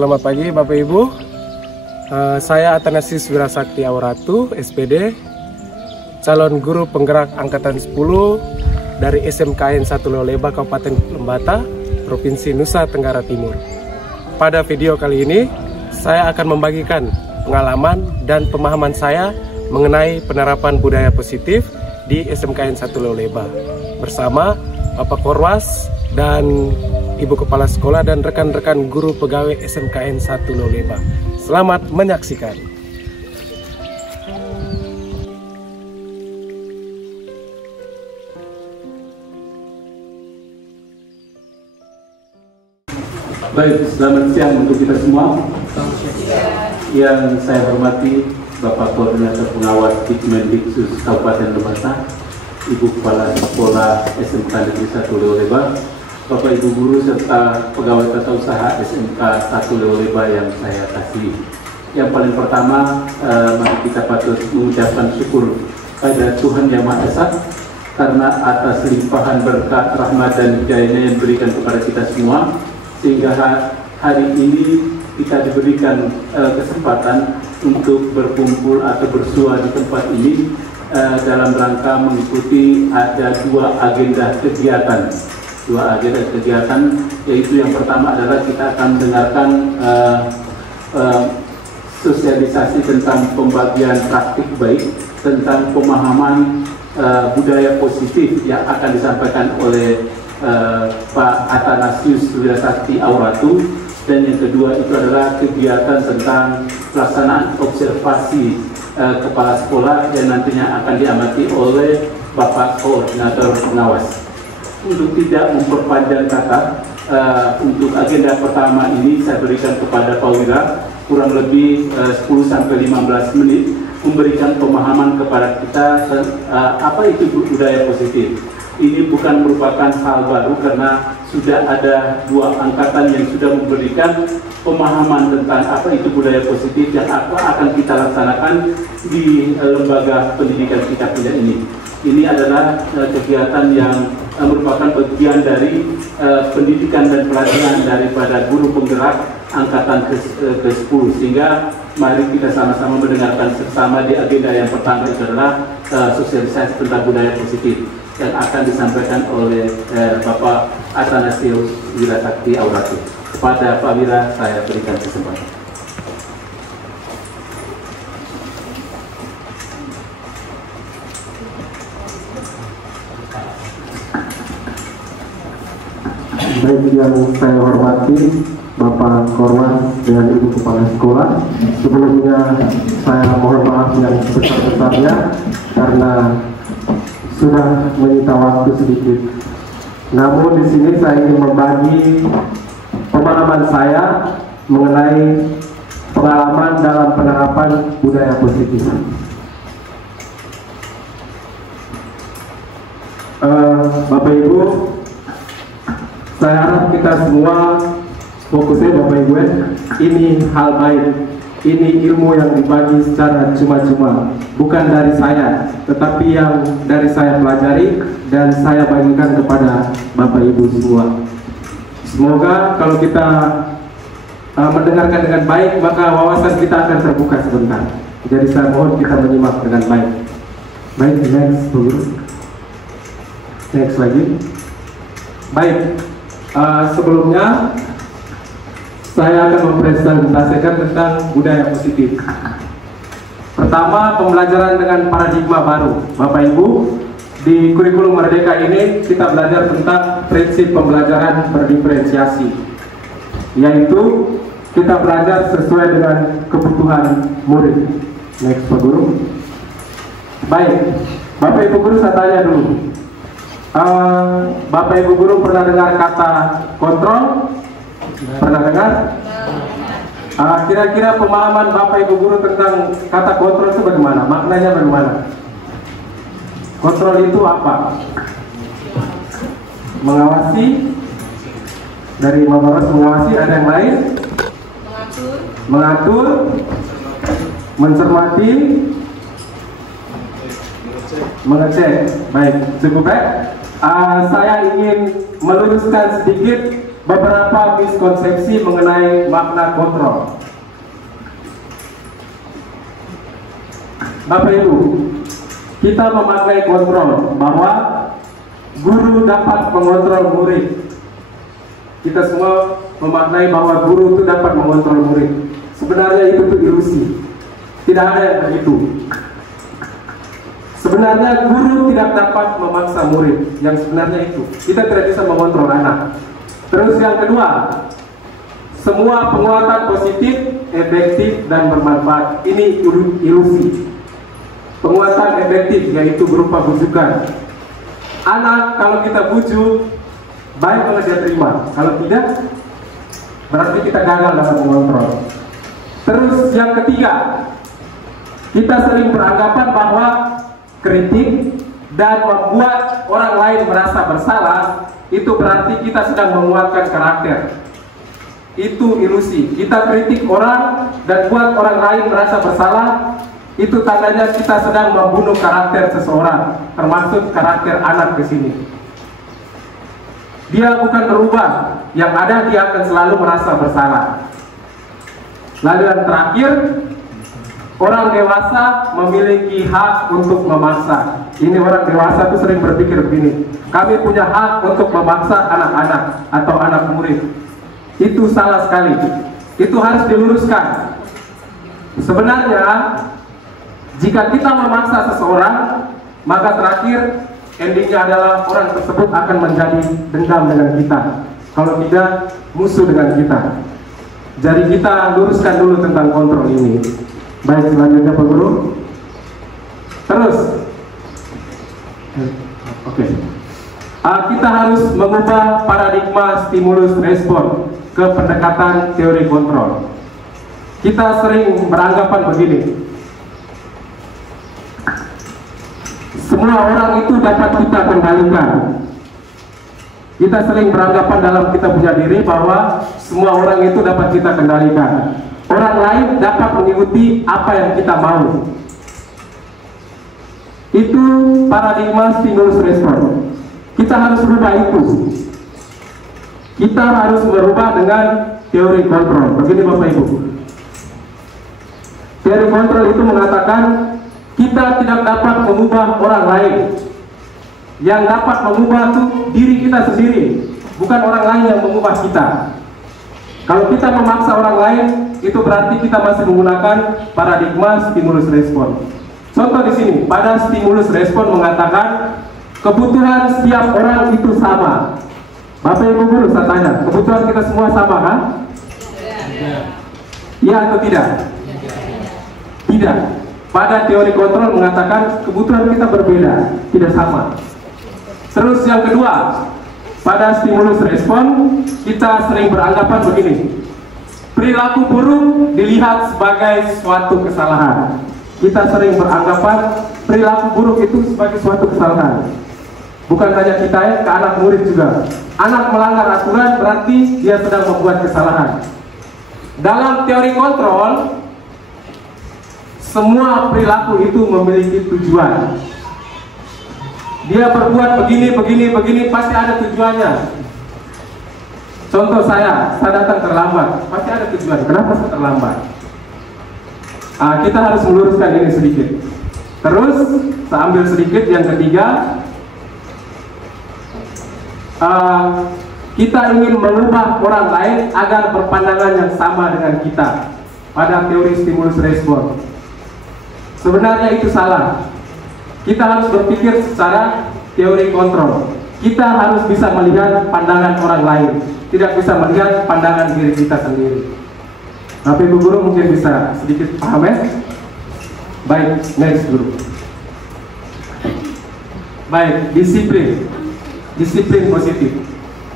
Selamat pagi Bapak Ibu, saya Athanasius Wirasakti Auratu, SPD, calon guru penggerak Angkatan 10 dari SMKN 1 Leoleba, Kabupaten Lembata, Provinsi Nusa Tenggara Timur. Pada video kali ini, saya akan membagikan pengalaman dan pemahaman saya mengenai penerapan budaya positif di SMKN 1 Leoleba bersama Bapak Korwas dan Ibu Kepala Sekolah dan rekan-rekan guru pegawai SMKN 1 Leoleba. Selamat menyaksikan. Baik, selamat siang untuk kita semua. Yang saya hormati Bapak Koordinator Pengawas Dikmendikbud Kabupaten Lembata, Ibu Kepala Sekolah SMK Negeri 1 Leoleba, Bapak Ibu Guru serta pegawai tata usaha SMK 1 Leoleba yang saya kasihi. Yang paling pertama, mari kita patut mengucapkan syukur pada Tuhan Yang Maha Esa karena atas limpahan berkat, rahmat dan hidayah-Nya yang diberikan kepada kita semua, sehingga hari ini kita diberikan kesempatan untuk berkumpul atau bersua di tempat ini dalam rangka mengikuti ada dua agenda kegiatan, yaitu yang pertama adalah kita akan mendengarkan sosialisasi tentang pembagian praktik baik tentang pemahaman budaya positif yang akan disampaikan oleh Pak Athanasius Wirasakti Auratu, dan yang kedua itu adalah kegiatan tentang pelaksanaan observasi kepala sekolah yang nantinya akan diamati oleh Bapak Koordinator Pengawas. Untuk tidak memperpanjang kata, untuk agenda pertama ini saya berikan kepada Pak Wira kurang lebih 10-15 menit memberikan pemahaman kepada kita apa itu budaya positif. Ini bukan merupakan hal baru karena sudah ada dua angkatan yang sudah memberikan pemahaman tentang apa itu budaya positif dan apa akan kita laksanakan di lembaga pendidikan kita punya ini. Ini adalah kegiatan yang merupakan bagian dari pendidikan dan pelatihan daripada guru penggerak angkatan ke-10, sehingga mari kita sama-sama mendengarkan bersama di agenda yang pertama itu adalah sosialisasi tentang budaya positif yang akan disampaikan oleh Bapak Athanasius Wirasakti Auratu. Kepada Pak Wira saya berikan kesempatan. Baik, yang saya hormati Bapak Korwas dan Ibu Kepala Sekolah, sebelumnya saya mohon maaf yang sebesar-besarnya karena sudah menyita waktu sedikit. Namun di sini saya ingin membagi pemahaman saya mengenai pengalaman dalam penerapan budaya positif. Bapak Ibu, saya harap kita semua fokusnya Bapak Ibu, ini hal baik, ini ilmu yang dibagi secara cuma-cuma, bukan dari saya, tetapi yang dari saya pelajari dan saya bagikan kepada Bapak Ibu semua. Semoga kalau kita mendengarkan dengan baik, maka wawasan kita akan terbuka sebentar. Jadi saya mohon kita menyimak dengan baik. Baik, next, Guru. Next lagi. Baik. Sebelumnya saya akan mempresentasikan tentang budaya positif. Pertama, pembelajaran dengan paradigma baru. Bapak Ibu, di kurikulum Merdeka ini kita belajar tentang prinsip pembelajaran berdiferensiasi, yaitu kita belajar sesuai dengan kebutuhan murid. Next, Pak Guru. Baik, Bapak Ibu Guru saya tanya dulu. Bapak Ibu Guru pernah dengar kata kontrol? Pernah dengar? Kira-kira pemahaman Bapak Ibu Guru tentang kata kontrol itu bagaimana? Maknanya bagaimana? Kontrol itu apa? Mengawasi. Dari Bapak mengawasi, ada yang lain? Mengatur, mencermati, mengecek. Baik, cukup baik. Saya ingin meluruskan sedikit beberapa miskonsepsi mengenai makna kontrol. Bapak Ibu, kita memaknai kontrol bahwa guru dapat mengontrol murid. Kita semua memaknai bahwa guru itu dapat mengontrol murid. Sebenarnya itu ilusi. Tidak ada yang begitu. Sebenarnya guru tidak dapat memaksa murid. Yang sebenarnya itu kita tidak bisa mengontrol anak. Terus yang kedua, semua penguatan positif, efektif dan bermanfaat. Ini ilusi. Penguatan efektif yaitu berupa bujukan. Anak kalau kita bujuk, baik kalau dia terima. Kalau tidak, berarti kita gagal dalam mengontrol. Terus yang ketiga, kita sering beranggapan bahwa kritik dan membuat orang lain merasa bersalah itu berarti kita sedang menguatkan karakter. Itu ilusi. Kita kritik orang dan buat orang lain merasa bersalah, itu tandanya kita sedang membunuh karakter seseorang, termasuk karakter anak di sini. Dia bukan berubah, yang ada dia akan selalu merasa bersalah. Lalu yang terakhir, orang dewasa memiliki hak untuk memaksa. Ini orang dewasa itu sering berpikir begini, kami punya hak untuk memaksa anak-anak atau anak murid. Itu salah sekali. Itu harus diluruskan. Sebenarnya jika kita memaksa seseorang, maka terakhir endingnya adalah orang tersebut akan menjadi dendam dengan kita. Kalau tidak, musuh dengan kita. Jadi kita luruskan dulu tentang kontrol ini. Baik, selanjutnya Pak Guru. Terus, oke. Kita harus mengubah paradigma stimulus respon ke pendekatan teori kontrol. Kita sering beranggapan begini, semua orang itu dapat kita kendalikan. Kita sering beranggapan dalam kita punya diri bahwa semua orang itu dapat kita kendalikan. Orang lain dapat mengikuti apa yang kita mau. Itu paradigma stimulus respon. Kita harus merubah itu. Kita harus merubah dengan teori kontrol. Begini Bapak Ibu. Teori kontrol itu mengatakan kita tidak dapat mengubah orang lain. Yang dapat mengubah itu diri kita sendiri, bukan orang lain yang mengubah kita. Kalau kita memaksa orang lain, itu berarti kita masih menggunakan paradigma stimulus respon. Contoh di sini, pada stimulus respon mengatakan kebutuhan setiap orang itu sama. Bapak Ibu Guru, saya tanya, kebutuhan kita semua sama kan? Iya atau tidak? Tidak. Pada teori kontrol mengatakan kebutuhan kita berbeda, tidak sama. Terus yang kedua, pada stimulus respon kita sering beranggapan begini, perilaku buruk dilihat sebagai suatu kesalahan. Kita sering beranggapan perilaku buruk itu sebagai suatu kesalahan. Bukan hanya kita ya, ke anak murid juga. Anak melanggar aturan berarti dia sedang membuat kesalahan. Dalam teori kontrol, semua perilaku itu memiliki tujuan. Dia berbuat begini, pasti ada tujuannya. Contoh saya datang terlambat, pasti ada tujuan. Kenapa saya terlambat? Kita harus meluruskan ini sedikit. Terus, saya ambil sedikit yang ketiga. Kita ingin mengubah orang lain agar berpandangan yang sama dengan kita pada teori stimulus respon. Sebenarnya itu salah. Kita harus berpikir secara teori kontrol. Kita harus bisa melihat pandangan orang lain, tidak bisa melihat pandangan diri kita sendiri. Tapi Ibu Guru mungkin bisa sedikit paham ya? Baik, next Guru. Baik, disiplin. Disiplin positif.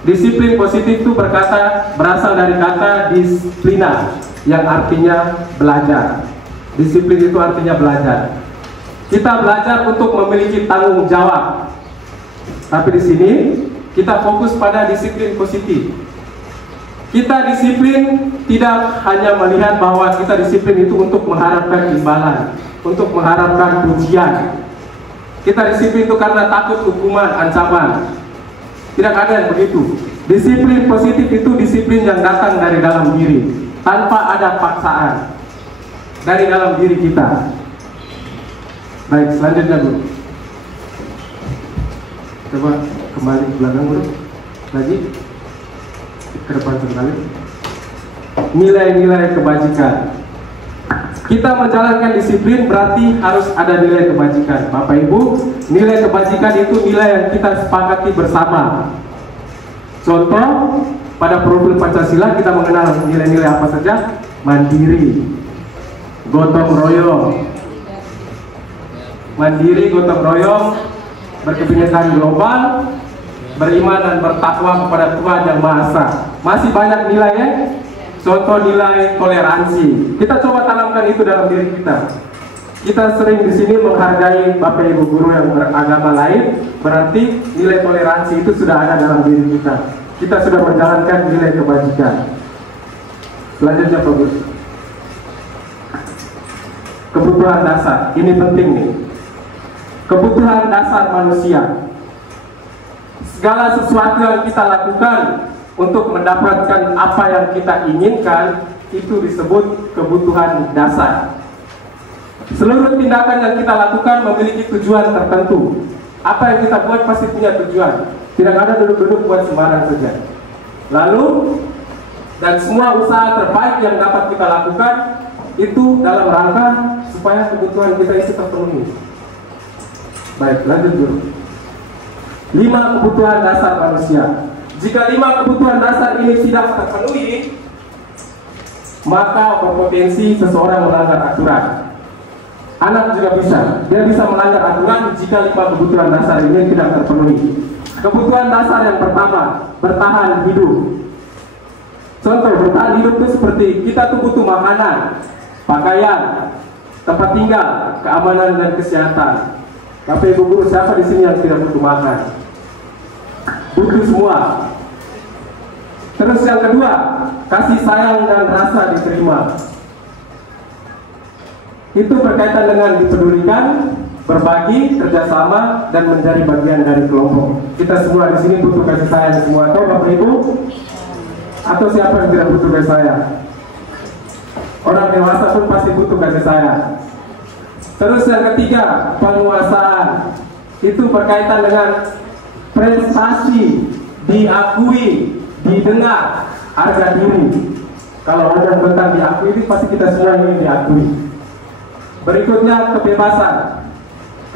Disiplin positif itu berasal dari kata disiplina, yang artinya belajar. Disiplin itu artinya belajar. Kita belajar untuk memiliki tanggung jawab. Tapi di sini kita fokus pada disiplin positif. Kita disiplin tidak hanya melihat bahwa kita disiplin itu untuk mengharapkan imbalan, untuk mengharapkan pujian. Kita disiplin itu karena takut hukuman, ancaman. Tidak ada yang begitu. Disiplin positif itu disiplin yang datang dari dalam diri, tanpa ada paksaan dari dalam diri kita. Baik, selanjutnya dulu. Coba kembali ke belakang dulu. Lagi ke depan sekali. Nilai-nilai kebajikan. Kita menjalankan disiplin berarti harus ada nilai kebajikan. Bapak Ibu, nilai kebajikan itu nilai yang kita sepakati bersama. Contoh, pada profil Pancasila kita mengenal nilai-nilai apa saja? Mandiri, gotong royong. Mandiri, gotong royong, berkebinekaan global, beriman dan bertakwa kepada Tuhan Yang Maha Esa. Masih banyak nilainya. Contoh nilai toleransi. Kita coba tanamkan itu dalam diri kita. Kita sering di sini menghargai Bapak Ibu guru yang beragama lain, berarti nilai toleransi itu sudah ada dalam diri kita. Kita sudah menjalankan nilai kebajikan. Selanjutnya Pak Guru. Kebutuhan dasar. Ini penting nih. Kebutuhan dasar manusia. Segala sesuatu yang kita lakukan untuk mendapatkan apa yang kita inginkan, itu disebut kebutuhan dasar. Seluruh tindakan yang kita lakukan memiliki tujuan tertentu. Apa yang kita buat pasti punya tujuan. Tidak ada duduk-duduk buat sembarang saja. Lalu, dan semua usaha terbaik yang dapat kita lakukan itu dalam rangka supaya kebutuhan kita itu terpenuhi. Baik, lanjut dulu. 5 kebutuhan dasar manusia. Jika 5 kebutuhan dasar ini tidak terpenuhi, maka berpotensi seseorang melanggar aturan. Anak juga bisa, dia bisa melanggar aturan jika 5 kebutuhan dasar ini tidak terpenuhi. Kebutuhan dasar yang pertama, bertahan hidup. Contoh bertahan hidup itu seperti kita tuh butuh makanan, pakaian, tempat tinggal, keamanan dan kesehatan. Bapak Ibu guru, siapa di sini yang tidak butuh makan? Butuh semua. Terus yang kedua, kasih sayang dan rasa diterima. Itu berkaitan dengan dipedulikan, berbagi, kerjasama, dan menjadi bagian dari kelompok. Kita semua di sini butuh kasih sayang semua, atau Bapak Ibu? Atau siapa yang tidak butuh kasih sayang? Orang dewasa pun pasti butuh kasih sayang. Terus yang ketiga, penguasaan. Itu berkaitan dengan prestasi, diakui, didengar, harga diri. Kalau ada tentang diakui, itu pasti kita semua ingin diakui. Berikutnya kebebasan.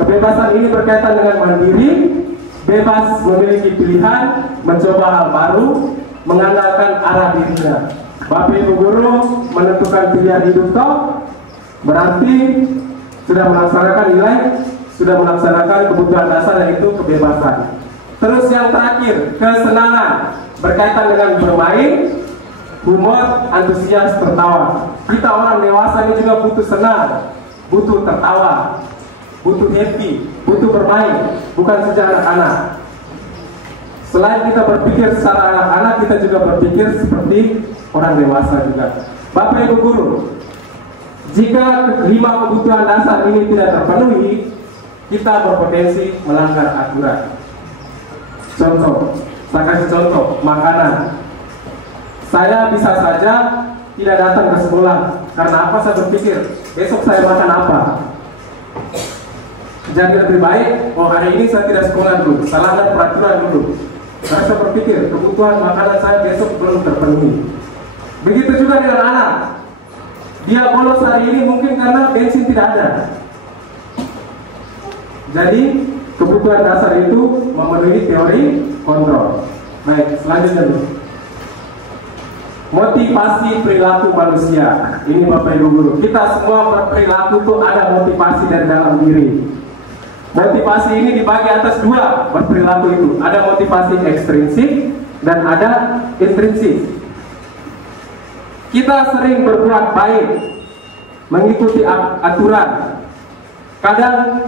Kebebasan ini berkaitan dengan mandiri, bebas memiliki pilihan, mencoba hal baru, mengandalkan arah dirinya. Bapak Ibu guru menentukan pilihan hidup toh, berarti sudah melaksanakan nilai, sudah melaksanakan kebutuhan dasar, yaitu kebebasan. Terus yang terakhir, kesenangan, berkaitan dengan bermain, humor, antusias, tertawa. Kita orang dewasa ini juga butuh senang, butuh tertawa, butuh happy, butuh bermain, bukan saja anak-anak. Selain kita berpikir secara anak-anak, kita juga berpikir seperti orang dewasa juga. Bapak Ibu guru, jika 5 kebutuhan dasar ini tidak terpenuhi, kita berpotensi melanggar aturan. Contoh, saya kasih contoh, makanan. Saya bisa saja tidak datang ke sekolah. Karena apa? Saya berpikir, besok saya makan apa? Jadi lebih baik, oh hari ini saya tidak sekolah dulu, salah ada peraturan dulu. Saya berpikir, kebutuhan makanan saya besok belum terpenuhi. Begitu juga dengan anak. Dia bolos hari ini mungkin karena bensin tidak ada. Jadi kebutuhan dasar itu memenuhi teori kontrol. Baik, selanjutnya dulu. Motivasi perilaku manusia. Ini Bapak Ibu guru, kita semua berperilaku itu ada motivasi dari dalam diri. Motivasi ini dibagi atas dua berperilaku itu. Ada motivasi ekstrinsik dan ada intrinsik. Kita sering berbuat baik, mengikuti aturan. Kadang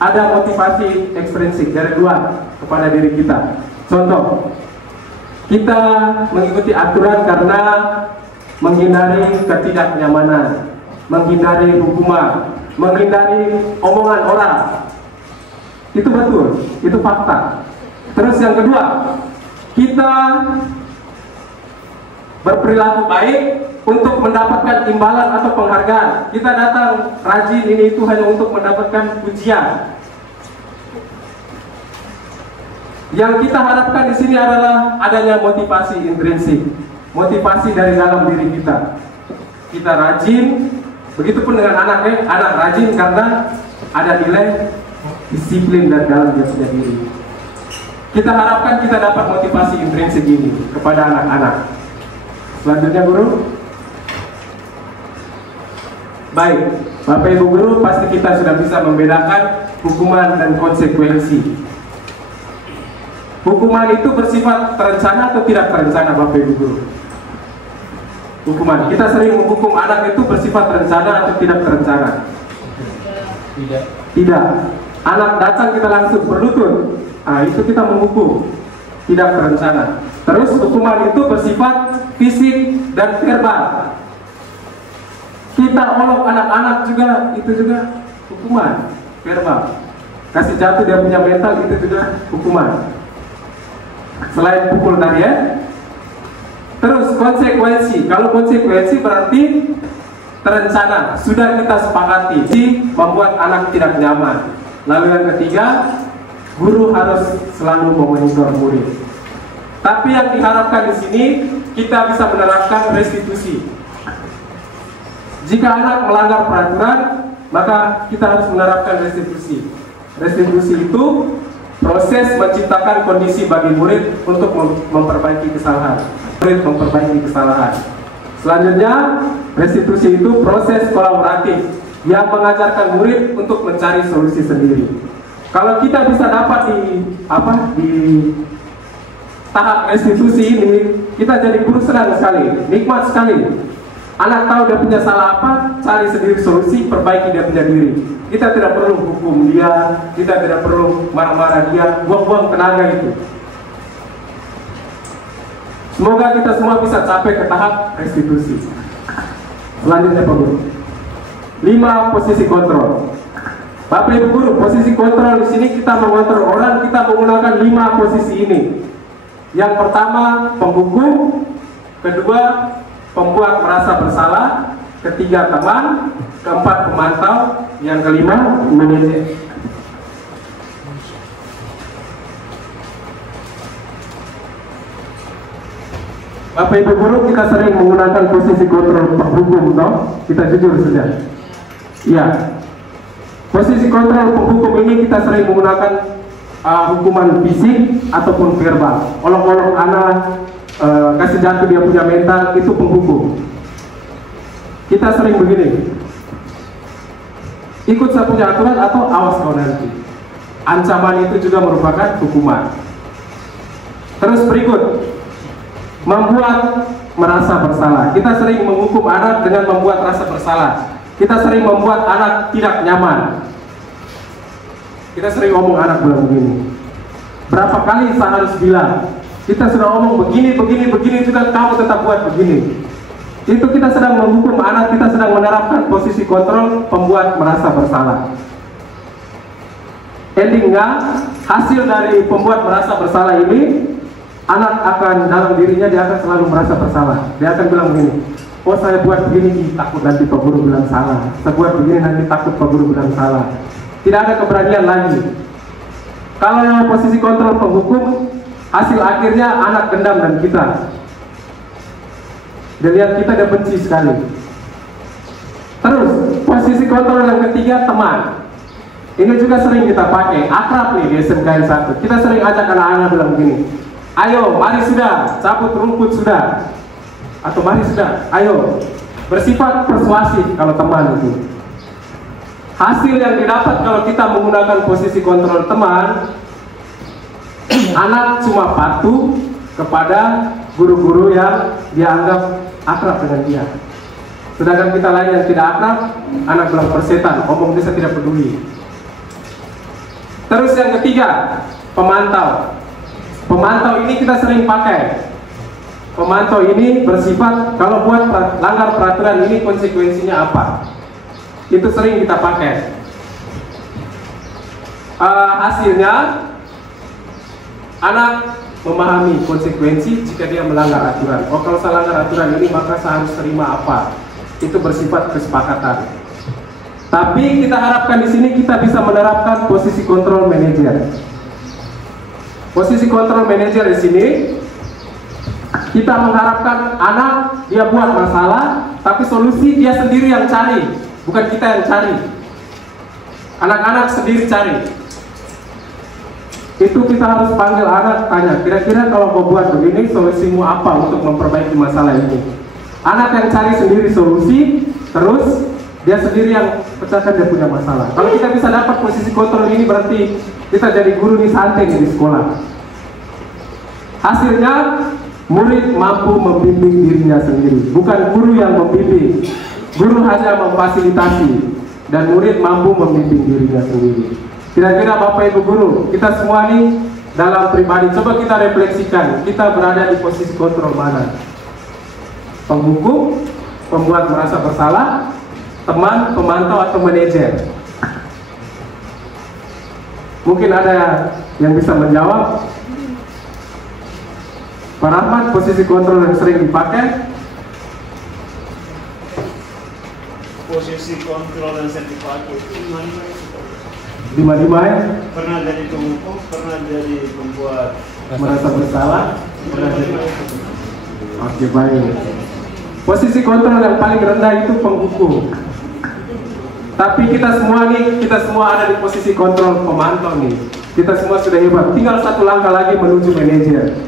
ada motivasi ekstrinsik dari luar kepada diri kita. Contoh, kita mengikuti aturan karena menghindari ketidaknyamanan, menghindari hukuman, menghindari omongan orang. Itu betul, itu fakta. Terus yang kedua, kita berperilaku baik untuk mendapatkan imbalan atau penghargaan. Kita datang rajin ini itu hanya untuk mendapatkan pujian. Yang kita harapkan di sini adalah adanya motivasi intrinsik, motivasi dari dalam diri kita. Kita rajin, begitupun dengan anaknya, anak rajin karena ada nilai disiplin dari dalam diri diri. Kita harapkan kita dapat motivasi intrinsik ini kepada anak-anak. Selanjutnya guru. Baik, Bapak Ibu guru, pasti kita sudah bisa membedakan hukuman dan konsekuensi. Hukuman itu bersifat terencana atau tidak terencana, Bapak Ibu guru? Hukuman, kita sering menghukum anak itu bersifat terencana atau tidak terencana? Tidak. Tidak. Anak datang kita langsung berlutut, itu kita menghukum, tidak terencana. Terus hukuman itu bersifat fisik dan verbal. Kita olok anak-anak juga, itu juga hukuman verbal. Kasih jatuh dia punya mental, itu juga hukuman. Selain pukul tadi ya. Terus konsekuensi. Kalau konsekuensi berarti terencana, sudah kita sepakati, membuat anak tidak nyaman. Lalu yang ketiga, guru harus selalu memonitor murid. Tapi yang diharapkan di sini kita bisa menerapkan restitusi. Jika anak melanggar peraturan, maka kita harus menerapkan restitusi. Restitusi itu proses menciptakan kondisi bagi murid untuk memperbaiki kesalahan. Murid memperbaiki kesalahan. Selanjutnya, restitusi itu proses kolaboratif yang mengajarkan murid untuk mencari solusi sendiri. Kalau kita bisa dapat di tahap restitusi ini, kita jadi guru senang sekali, nikmat sekali. Anak tahu dia punya salah apa, cari sendiri solusi, perbaiki dia punya diri. Kita tidak perlu hukum dia, kita tidak perlu marah-marah dia, buang-buang tenaga itu. Semoga kita semua bisa capai ke tahap restitusi. Selanjutnya Pak Guru, 5 posisi kontrol. Bapak Ibu guru, posisi kontrol di sini kita mengontrol orang, kita menggunakan 5 posisi ini. Yang pertama penghukum, kedua pembuat merasa bersalah, ketiga teman, keempat pemantau, yang kelima manajer. Bapak Ibu guru, kita sering menggunakan posisi kontrol penghukum, toh? Kita jujur saja. Iya. Posisi kontrol penghukum ini kita sering menggunakan hukuman fisik ataupun verbal. Olok-olok anak, kasih jatuh dia punya mental, itu penghukum. Kita sering begini, ikut saya punya aturan atau awas kau nanti. Ancaman itu juga merupakan hukuman. Terus berikut, membuat merasa bersalah. Kita sering menghukum anak dengan membuat rasa bersalah. Kita sering membuat anak tidak nyaman. Kita sering ngomong anak bilang begini, berapa kali saya harus bilang, kita sudah ngomong begini juga kamu tetap buat begini. Itu kita sedang menghukum anak, kita sedang menerapkan posisi kontrol pembuat merasa bersalah. Endingnya, hasil dari pembuat merasa bersalah ini, anak akan dalam dirinya dia akan selalu merasa bersalah. Dia akan bilang begini, oh saya buat begini takut nanti Pak Guru bilang salah, saya buat begini nanti takut Pak Guru bilang salah. Tidak ada keberanian lagi. Kalau yang posisi kontrol penghukum, hasil akhirnya anak dendam dan kita. Dia lihat kita dia benci sekali. Terus posisi kontrol yang ketiga teman. Ini juga sering kita pakai, akrab nih di SMKN 1. Kita sering ajak anak-anak bilang begini, ayo mari sudah, cabut rumput sudah. Atau mari sudah, ayo. Bersifat persuasif kalau teman itu. Hasil yang didapat kalau kita menggunakan posisi kontrol teman, anak cuma patuh kepada guru-guru yang dianggap akrab dengan dia. Sedangkan kita lain yang tidak akrab, anak bilang persetan, omong desa tidak peduli. Terus yang ketiga, pemantau. Pemantau ini kita sering pakai. Pemantau ini bersifat kalau buat langgar peraturan ini konsekuensinya apa? Itu sering kita pakai. Hasilnya anak memahami konsekuensi jika dia melanggar aturan. Oh, kalau saya langgar aturan ini maka saya harus terima apa? Itu bersifat kesepakatan. Tapi kita harapkan di sini kita bisa menerapkan posisi kontrol manajer. Posisi kontrol manajer di sini kita mengharapkan anak dia buat masalah, tapi solusi dia sendiri yang cari, bukan kita yang cari. Anak-anak sendiri cari. Itu kita harus panggil anak, tanya, kira-kira kalau kau buat begini, solusimu apa untuk memperbaiki masalah ini? Anak yang cari sendiri solusi, terus dia sendiri yang pecahkan dia punya masalah. Kalau kita bisa dapat posisi kontrol ini, berarti kita jadi guru di santai di sekolah. Hasilnya, murid mampu membimbing dirinya sendiri, bukan guru yang membimbing. Guru hanya memfasilitasi, dan murid mampu membimbing dirinya sendiri. Kira-kira Bapak Ibu Guru, kita semua nih dalam pribadi, coba kita refleksikan, kita berada di posisi kontrol mana? Penghukum, pembuat merasa bersalah, teman, pemantau, atau manajer? Mungkin ada yang bisa menjawab. Pak Rahmat, posisi kontrol yang sering dipakai? Posisi kontrol yang sering dipakai itu Lima-lima ya? pernah jadi penghukum, pernah jadi pembuat Merasa bersalah, pernah jadi. Oke, baik. Posisi kontrol yang paling rendah itu penghukum. Tapi kita semua ada di posisi kontrol pemantau nih. Kita semua sudah hebat. Tinggal satu langkah lagi menuju manajer.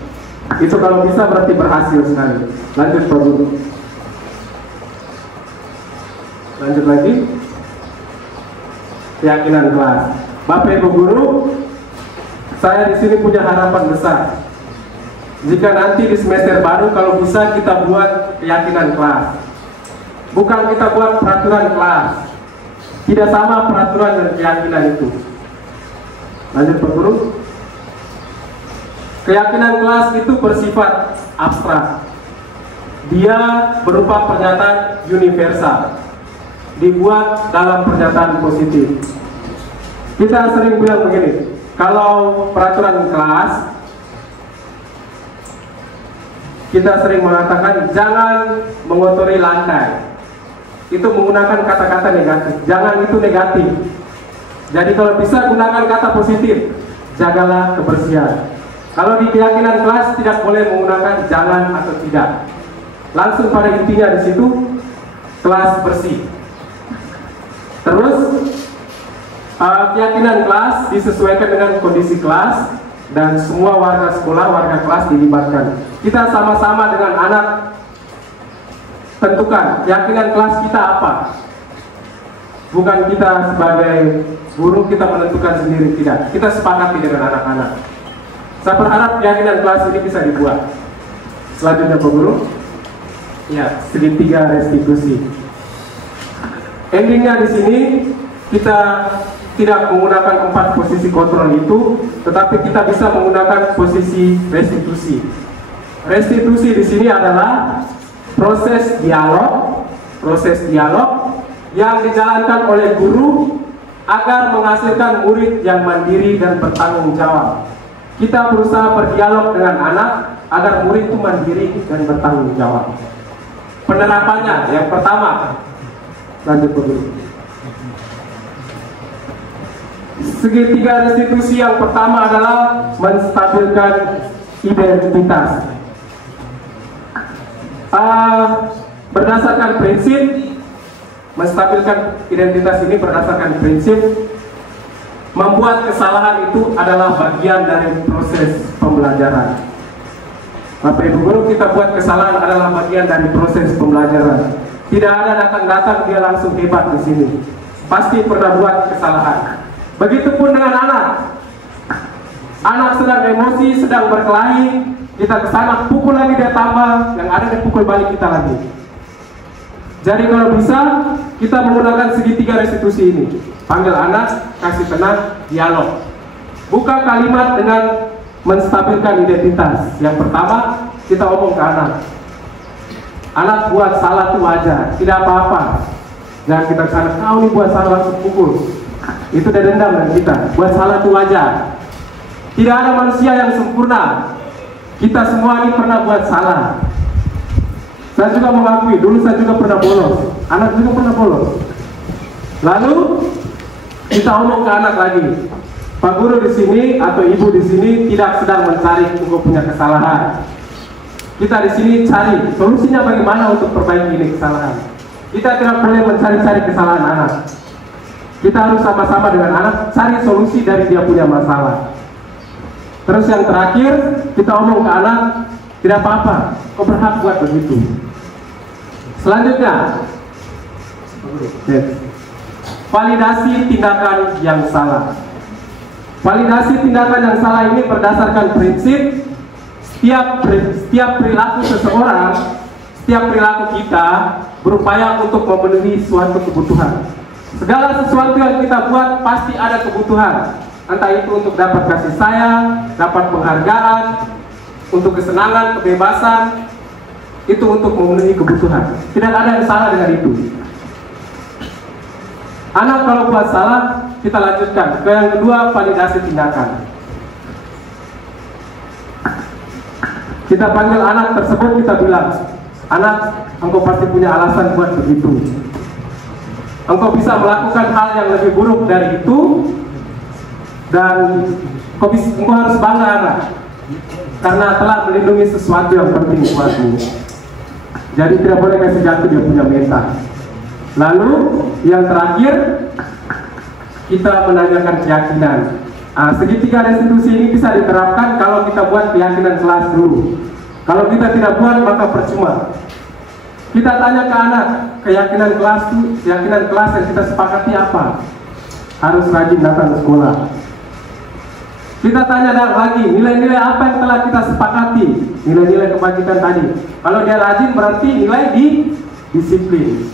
Itu kalau bisa berarti berhasil sekali. Lanjut Pak Guru. Lanjut lagi. Keyakinan kelas. Bapak Ibu Guru, saya di sini punya harapan besar. Jika nanti di semester baru kalau bisa kita buat keyakinan kelas. Bukan kita buat peraturan kelas. Tidak sama peraturan dan keyakinan itu. Lanjut Pak Guru. Keyakinan kelas itu bersifat abstrak. Dia berupa pernyataan universal, dibuat dalam pernyataan positif. Kita sering bilang begini, kalau peraturan kelas, kita sering mengatakan jangan mengotori lantai. Itu menggunakan kata-kata negatif. Jangan itu negatif. Jadi kalau bisa gunakan kata positif, jagalah kebersihan. Kalau di keyakinan kelas tidak boleh menggunakan jangan atau tidak. Langsung pada intinya di situ kelas bersih. Terus keyakinan kelas disesuaikan dengan kondisi kelas dan semua warga sekolah, warga kelas dilibatkan. Kita sama-sama dengan anak tentukan keyakinan kelas kita apa. Bukan kita sebagai guru kita menentukan sendiri, tidak. Kita sepakati dengan anak-anak. Saya berharap keyakinan kelas ini bisa dibuat. Selanjutnya Pak Guru. Ya, segitiga restitusi. Endingnya di sini kita tidak menggunakan 4 posisi kontrol itu, tetapi kita bisa menggunakan posisi restitusi. Restitusi di sini adalah proses dialog yang dijalankan oleh guru agar menghasilkan murid yang mandiri dan bertanggung jawab. Kita berusaha berdialog dengan anak agar murid itu mandiri dan bertanggung jawab. Penerapannya yang pertama, lanjut dulu. Segitiga restitusi yang pertama adalah menstabilkan identitas. Berdasarkan prinsip, menstabilkan identitas ini berdasarkan prinsip membuat kesalahan itu adalah bagian dari proses pembelajaran. Bapak Ibu Guru, kita buat kesalahan adalah bagian dari proses pembelajaran. Tidak ada datang-datang dia langsung hebat di sini. pasti pernah buat kesalahan. Begitupun dengan anak. Anak sedang emosi, sedang berkelahi, kita kesana pukul lagi, dia tambah, yang ada dia pukul balik kita lagi. Jadi kalau bisa, kita menggunakan segitiga restitusi ini. Panggil anak, kasih tenang, dialog. Buka kalimat dengan menstabilkan identitas. Yang pertama, kita omong ke anak. Anak buat salah itu wajar, tidak apa-apa. Jangan kita kesana, kau nih buat salah langsung pukul. Itu udah dendam dengan kita. Buat salah itu wajar. Tidak ada manusia yang sempurna. Kita semua ini pernah buat salah. Saya juga mengakui, dulu saya juga pernah bolos. Anak juga pernah bolos. Lalu kita omong ke anak lagi. Pak guru di sini atau ibu di sini tidak sedang mencari engkau punya kesalahan. Kita di sini cari solusinya bagaimana untuk perbaiki ini kesalahan. Kita tidak boleh mencari-cari kesalahan anak. Kita harus sama-sama dengan anak cari solusi dari dia punya masalah. Terus yang terakhir, kita omong ke anak, tidak apa-apa, kau berhak buat begitu. Selanjutnya, validasi tindakan yang salah. Validasi tindakan yang salah ini berdasarkan prinsip setiap perilaku seseorang, setiap perilaku kita berupaya untuk memenuhi suatu kebutuhan. Segala sesuatu yang kita buat pasti ada kebutuhan. Entah itu untuk dapat kasih sayang, dapat penghargaan, untuk kesenangan, kebebasan, itu untuk memenuhi kebutuhan. Tidak ada yang salah dengan itu. Anak kalau buat salah, kita lanjutkan ke yang kedua, validasi tindakan. Kita panggil anak tersebut, kita bilang, anak, engkau pasti punya alasan buat begitu. Engkau bisa melakukan hal yang lebih buruk dari itu, dan engkau harus bangga anak, karena telah melindungi sesuatu yang penting buatmu. Jadi tidak boleh kasih jatuh dia punya mental. Lalu yang terakhir, kita menanyakan keyakinan. Segitiga restitusi ini bisa diterapkan kalau kita buat keyakinan kelas dulu. Kalau kita tidak buat, maka percuma. Kita tanya ke anak, keyakinan kelas yang kita sepakati apa? Harus rajin datang ke sekolah. Kita tanya lagi, nilai-nilai apa yang telah kita sepakati? Nilai-nilai kebajikan tadi. Kalau dia rajin, berarti nilai di disiplin.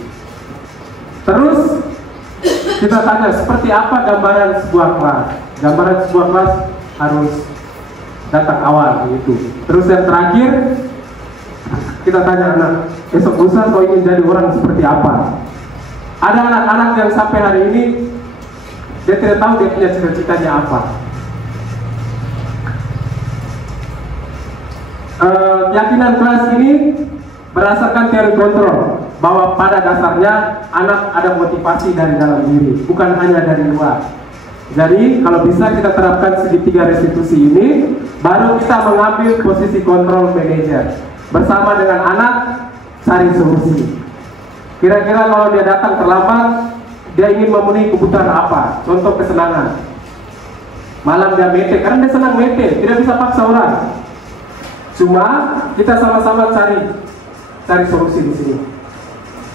Terus kita tanya, seperti apa gambaran sebuah kelas? Gambaran sebuah kelas harus datang awal, begitu. Terus yang terakhir, kita tanya anak, besok lusa kau ingin jadi orang seperti apa? Ada anak-anak yang sampai hari ini dia tidak tahu dia punya cita-citanya apa. Keyakinan kelas ini berdasarkan teori kontrol, bahwa pada dasarnya anak ada motivasi dari dalam diri, bukan hanya dari luar. Jadi kalau bisa kita terapkan segitiga restitusi ini, baru kita mengambil posisi kontrol manager. Bersama dengan anak, cari solusi. Kira-kira kalau dia datang terlambat, dia ingin memenuhi kebutuhan apa? Contoh kesenangan. Malam dia mete, karena dia senang mete, tidak bisa paksa orang. Cuma kita sama-sama cari solusi di sini.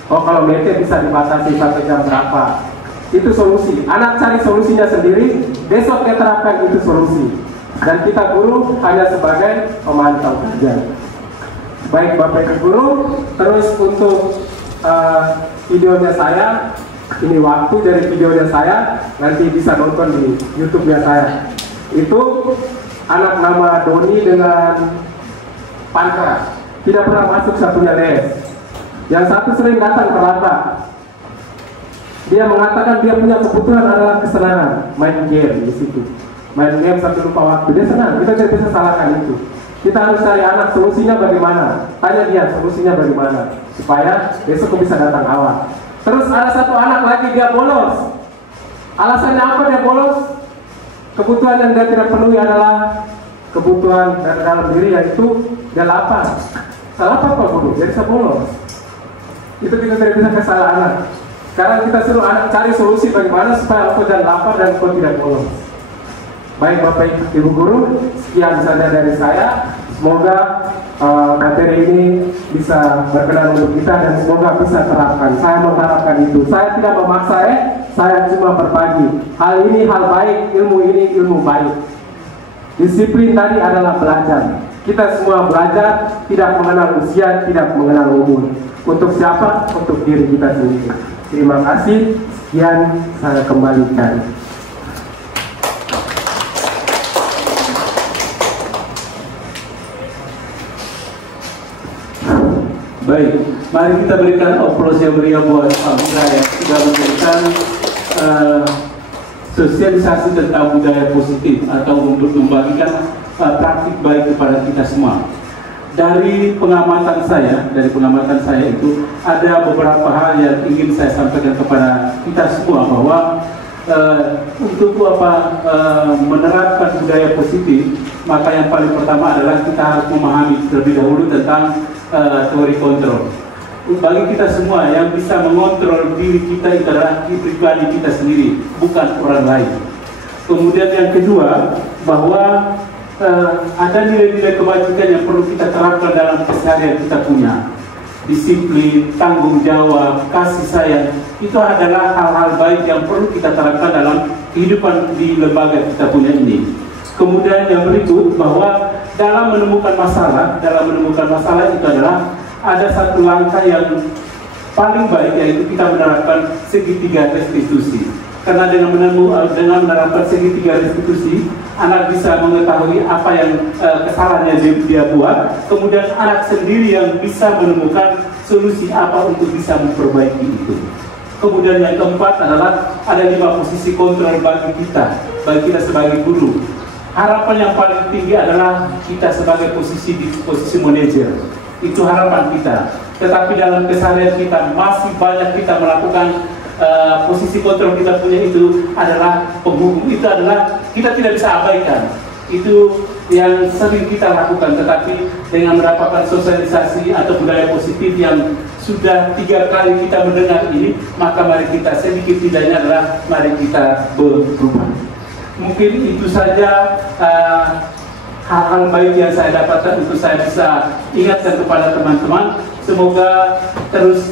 Oh, kalau mete bisa dibatasi sampai jam berapa? Itu solusi. Anak cari solusinya sendiri, besok dia terapkan itu solusi. Dan kita guru hanya sebagai pemantau saja. Baik Bapak Ibu Guru, terus untuk videonya saya, ini waktu dari videonya saya, nanti bisa nonton di YouTube-nya saya. Itu anak nama Doni dengan Pantra, tidak pernah masuk satunya les. Yang satu sering datang terlambat. Dia mengatakan dia punya kebutuhan adalah kesenangan, main game di situ. Main game sampai lupa waktu, dia senang. Kita tidak bisa salahkan itu. Kita harus cari anak, solusinya bagaimana? Tanya dia, solusinya bagaimana? Supaya besok bisa datang awal. Terus ada satu anak lagi, dia bolos. Alasannya apa dia bolos? Kebutuhan yang dia tidak penuhi adalah kebutuhan dari dalam diri, yaitu dia lapar. Salah apa Pak Guru? Dia bisa bolos. Itu kita tidak bisa kesalahan anak. Sekarang kita suruh anak cari solusi bagaimana supaya aku jangan lapar dan aku tidak bolos. Baik Bapak Ibu Guru, sekian saja dari saya. Semoga materi ini bisa berkenan untuk kita dan semoga bisa terapkan. Saya mengharapkan itu. Saya tidak memaksa, saya cuma berbagi. Hal ini hal baik, ilmu ini ilmu baik. Disiplin tadi adalah belajar. Kita semua belajar, tidak mengenal usia, tidak mengenal umur. Untuk siapa? Untuk diri kita sendiri. Terima kasih. Sekian saya kembalikan. Baik, mari kita berikan aplaus yang meriah buat Pak yang sudah memberikan sosialisasi tentang budaya positif atau untuk membagikan praktik baik kepada kita semua. Dari pengamatan saya itu ada beberapa hal yang ingin saya sampaikan kepada kita semua bahwa untuk menerapkan budaya positif, maka yang paling pertama adalah kita harus memahami terlebih dahulu tentang teori kontrol. Bagi kita semua yang bisa mengontrol diri kita itu adalah pribadi kita sendiri, bukan orang lain. Kemudian yang kedua, bahwa ada nilai-nilai kebajikan yang perlu kita terapkan dalam keseharian kita punya. Disiplin, tanggung jawab, kasih sayang, itu adalah hal-hal baik yang perlu kita terapkan dalam kehidupan di lembaga kita punya ini. Kemudian yang berikut, bahwa dalam menemukan masalah itu adalah ada satu langkah yang paling baik, yaitu kita menerapkan segitiga restitusi. Karena dengan menerapkan segitiga restitusi, anak bisa mengetahui apa yang kesalahan yang dia buat, kemudian anak sendiri yang bisa menemukan solusi apa untuk bisa memperbaiki itu. Kemudian yang keempat adalah ada 5 posisi kontrol bagi kita sebagai guru. Harapan yang paling tinggi adalah kita sebagai posisi manajer. Itu harapan kita. Tetapi dalam keseharian kita masih banyak kita melakukan posisi kontrol kita punya itu adalah penghukum. Itu adalah kita tidak bisa abaikan. Itu yang sering kita lakukan. Tetapi dengan mendapatkan sosialisasi atau budaya positif yang sudah 3 kali kita mendengar ini, maka mari kita sedikit tidaknya adalah mari kita berubah. Mungkin itu saja hal-hal baik yang saya dapatkan untuk saya bisa ingatkan kepada teman-teman. Semoga terus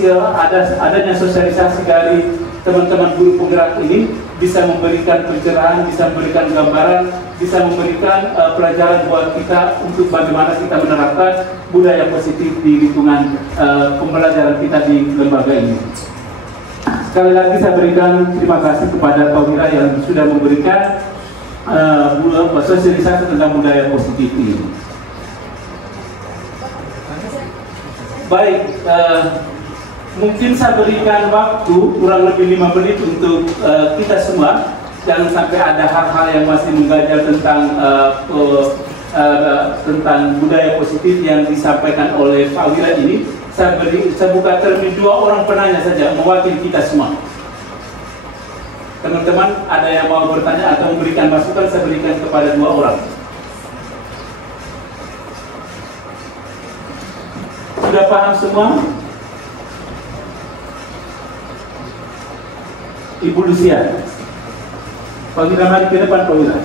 adanya sosialisasi dari teman-teman guru penggerak ini bisa memberikan pencerahan, bisa memberikan gambaran, bisa memberikan pelajaran buat kita untuk bagaimana kita menerapkan budaya positif di lingkungan pembelajaran kita di lembaga ini. Sekali lagi saya berikan terima kasih kepada Pak Wira yang sudah memberikan sosialisasi tentang budaya positif ini. Baik, mungkin saya berikan waktu kurang lebih 5 menit untuk kita semua. Jangan sampai ada hal-hal yang masih mengganjal tentang budaya positif yang disampaikan oleh Pak Wira ini. Saya buka termin 2 orang penanya saja mewakili kita semua. Teman-teman ada yang mau bertanya atau memberikan masukan, saya berikan kepada 2 orang. Sudah paham semua? Ibu Lucia, Pak Wira, mari ke depan Pak Wira.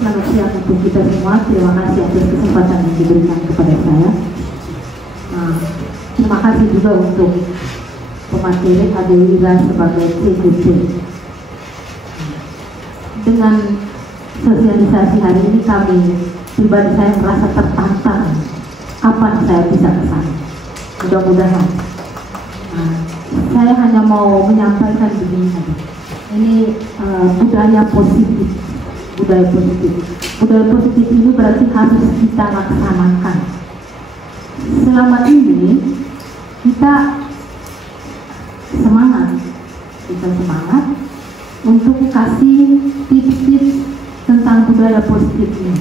Selamat siang untuk kita semua. Terima kasih atas kesempatan yang diberikan kepada saya. Terima kasih juga untuk pemateri Ade Wira sebagai CGC. Dengan sosialisasi hari ini pribadi saya merasa tertantang. Kapan saya bisa ke sana? Mudah-mudahan. Saya hanya mau menyampaikan begini. Ini budaya positif. Budaya positif ini berarti harus kita laksanakan. Selama ini kita semangat untuk kasih tips-tips tentang budaya positif ini.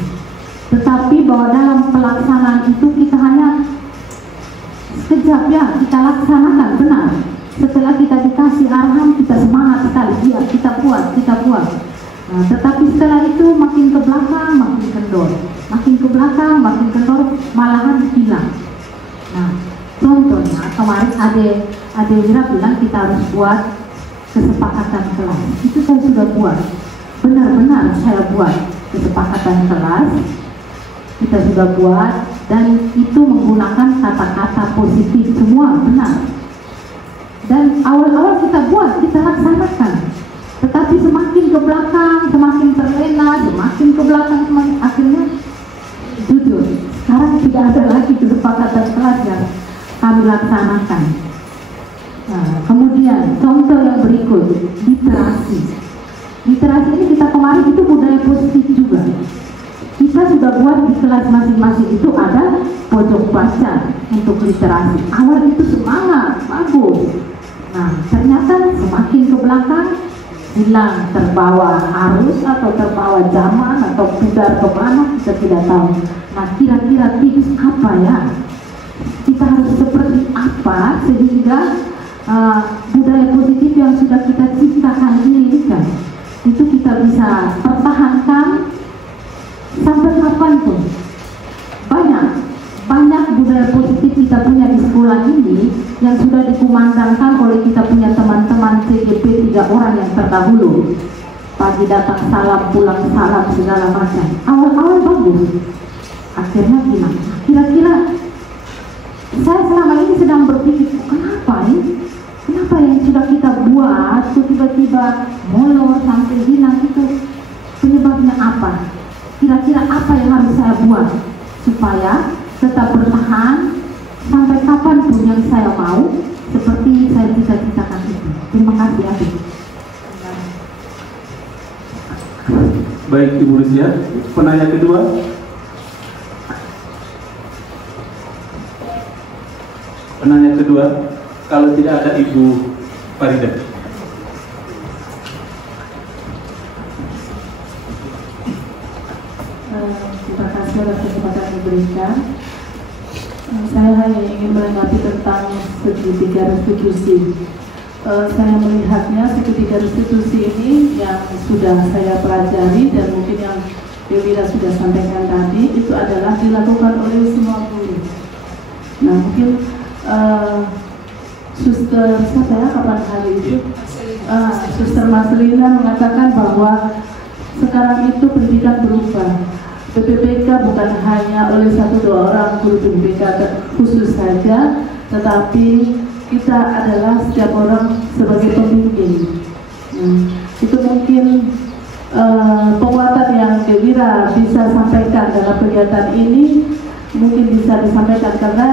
Tetapi bahwa dalam pelaksanaan itu kita hanya sekejap ya kita laksanakan benar. Setelah kita dikasih arahan kita semangat sekali, ya kita buat. Nah, tetapi setelah itu makin ke belakang, makin kendor, malahan hilang. Nah, contohnya kemarin ada Adewira bilang kita harus buat kesepakatan kelas. Itu saya sudah buat. Benar-benar saya buat kesepakatan kelas. Kita sudah buat dan itu menggunakan kata-kata positif semua, benar. Dan awal-awal kita buat, kita laksanakan. Tetapi semakin ke belakang, semakin terlena, semakin ke belakang, semakin akhirnya jujur. Sekarang tidak ada lagi kesepakatan kelas yang kami laksanakan. Nah, kemudian contoh yang berikut, literasi. Literasi ini kita kemarin itu budaya positif juga. Kita sudah buat di kelas masing-masing itu ada pojok baca untuk literasi. Awal itu semangat, bagus. Nah, ternyata semakin ke belakang hilang, terbawa arus atau terbawa zaman atau pudar kemana kita tidak tahu. Nah, kira-kira tips apa ya? Kita harus seperti apa sehingga budaya positif yang sudah kita ciptakan ini kan, itu kita bisa pertahankan sampai kapanpun. Banyak budaya positif kita punya di sekolah ini yang sudah dikumandangkan oleh kita punya teman-teman CGP 3 orang yang terdahulu. Pagi datang salam, pulang salam, segala macam. Awal-awal bagus, akhirnya hilang. Kira-kira saya selama ini sedang berpikir, kenapa yang sudah kita buat itu tiba-tiba molor sampai hilang, itu penyebabnya apa? Kira-kira apa yang harus saya buat supaya tetap bertahan sampai kapanpun yang saya mau, seperti saya cita-citakan itu. Terima kasih Adik. Baik Ibu Lucia, penanya kedua. Penanya kedua, kalau tidak ada Ibu Farida. Terima kasih atas kesempatan yang diberikan. Saya hanya ingin menanggapi tentang segitiga restitusi. Saya melihatnya segitiga restitusi ini yang sudah saya pelajari dan mungkin yang Dewira sudah sampaikan tadi, itu adalah dilakukan oleh semua guru. Nah, mungkin Suster siapa ya kapan hari itu? Suster Marcelina mengatakan bahwa sekarang itu pendidikan berubah. PPPK bukan hanya oleh 1-2 orang guru PPPK khusus saja, tetapi kita adalah setiap orang sebagai pemimpin. Itu mungkin penguatan yang Dewira bisa sampaikan dalam kegiatan ini mungkin bisa disampaikan, karena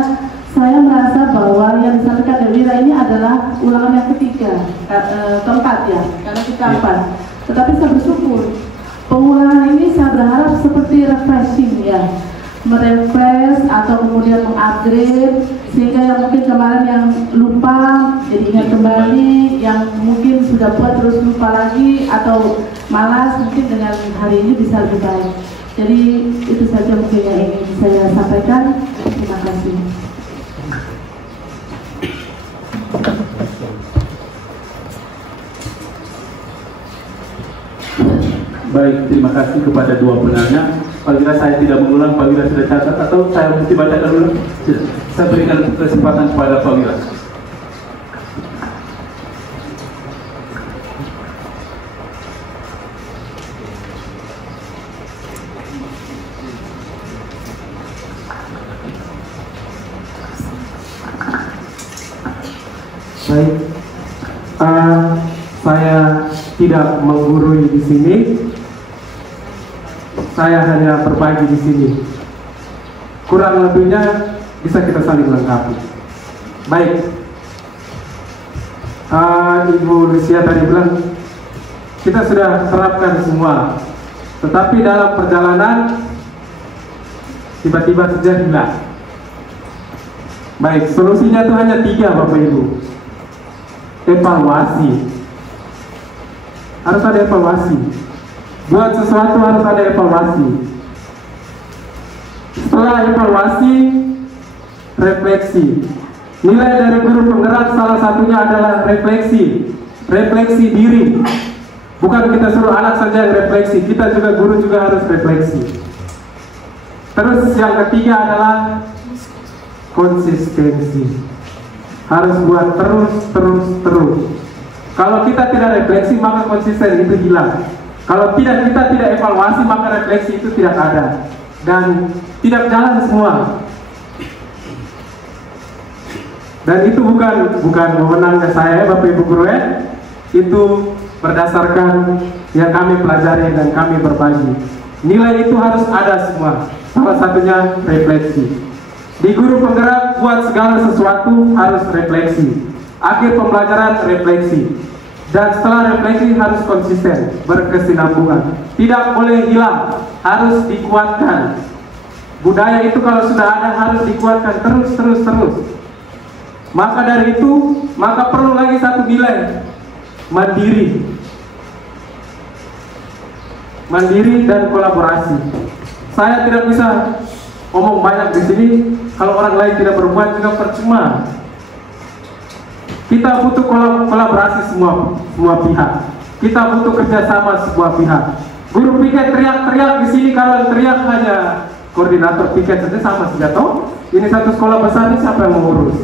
saya merasa bahwa yang disampaikan Dewira ini adalah ulangan yang keempat ya, karena kita 4. Tetapi saya bersyukur pengulangan ini, saya berharap seperti refreshing ya, merefresh atau kemudian mengupgrade, sehingga yang mungkin kemarin yang lupa jadi ingat kembali, yang mungkin sudah buat terus lupa lagi atau malas, mungkin dengan hari ini bisa lebih baik. Jadi itu saja mungkin yang ingin saya sampaikan. Terima kasih. Baik, terima kasih kepada dua penanya. Apabila saya tidak mengulang, apabila sudah catat atau saya mesti bacakan dulu, saya berikan kesempatan kepada Pak Wira. Baik, saya tidak menggurui di sini. Saya hanya berbagi di sini. Kurang lebihnya bisa kita saling lengkapi. Baik, Ibu Lucia tadi bilang kita sudah terapkan semua, tetapi dalam perjalanan tiba-tiba saja hilang. Baik, solusinya itu hanya 3 Bapak Ibu. Evaluasi. Harus ada evaluasi. Buat sesuatu harus ada evaluasi. Setelah evaluasi, refleksi. Nilai dari guru penggerak salah satunya adalah refleksi. Refleksi diri. Bukan kita suruh anak saja yang refleksi, kita juga guru juga harus refleksi. Terus yang ketiga adalah konsistensi. harus buat terus. Kalau kita tidak refleksi, maka konsisten itu hilang. Kalau kita tidak evaluasi, maka refleksi itu tidak ada dan tidak jalan semua. Dan itu bukan wewenangnya saya, Bapak Ibu guru, itu berdasarkan yang kami pelajari dan kami berbagi. Nilai itu harus ada semua. Salah satunya refleksi. Di guru penggerak, buat segala sesuatu harus refleksi. Akhir pembelajaran refleksi. Dan setelah refleksi harus konsisten, berkesinambungan. Tidak boleh hilang, harus dikuatkan. Budaya itu kalau sudah ada harus dikuatkan terus. Maka dari itu, maka perlu lagi satu nilai, mandiri dan kolaborasi. Saya tidak bisa ngomong banyak di sini, kalau orang lain tidak berbuat juga percuma. Kita butuh kolaborasi semua pihak. Kita butuh kerjasama semua pihak. Guru piket teriak-teriak di sini, kalau teriak hanya koordinator piket saja sama saja toh. Ini satu sekolah besar, ini siapa yang mengurus?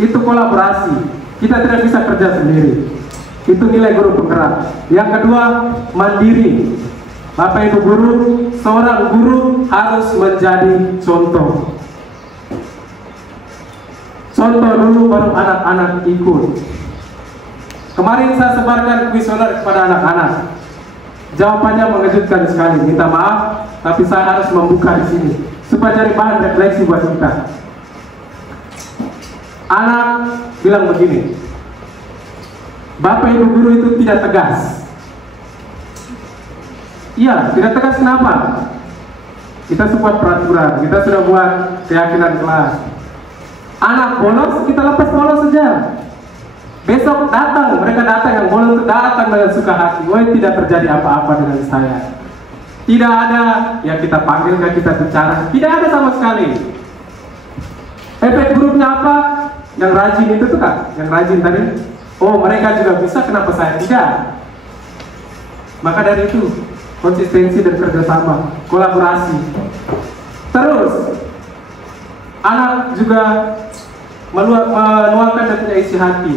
Itu kolaborasi. Kita tidak bisa kerja sendiri. Itu nilai guru penggerak. Yang kedua, mandiri. Bapak Ibu guru, seorang guru harus menjadi contoh. Contoh dulu baru anak-anak ikut. Kemarin saya sebarkan kuesioner kepada anak-anak. Jawabannya mengejutkan sekali. Minta maaf, tapi saya harus membuka di sini supaya cari bahan refleksi buat kita. Anak bilang begini, Bapak Ibu guru itu tidak tegas. Iya, tidak tegas kenapa? Kita buat peraturan, kita sudah buat keyakinan kelas. Anak bolos, kita lepas bolos saja. Besok datang, mereka datang, yang bolos itu datang dengan suka hati. Woi, tidak terjadi apa-apa dengan saya. Tidak ada, ya kita panggil, kita bicara. Tidak ada sama sekali. Efek buruknya apa? Yang rajin itu tuh kan, yang rajin tadi. Oh, mereka juga bisa, kenapa saya tidak? Maka dari itu, konsistensi dan kerjasama, kolaborasi. Terus, anak juga meluangkan dan punya isi hati.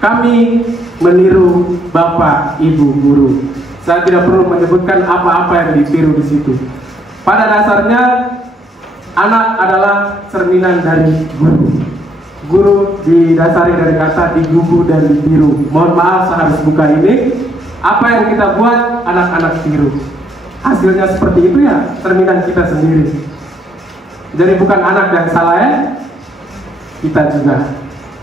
Kami meniru Bapak Ibu guru. Saya tidak perlu menyebutkan apa-apa yang ditiru di situ. Pada dasarnya, anak adalah cerminan dari guru. Guru didasari dari kata digugu dan ditiru. Mohon maaf, saya harus buka ini. Apa yang kita buat, anak-anak tiru. Hasilnya seperti itu ya, cerminan kita sendiri. Jadi bukan anak yang salah ya, kita juga.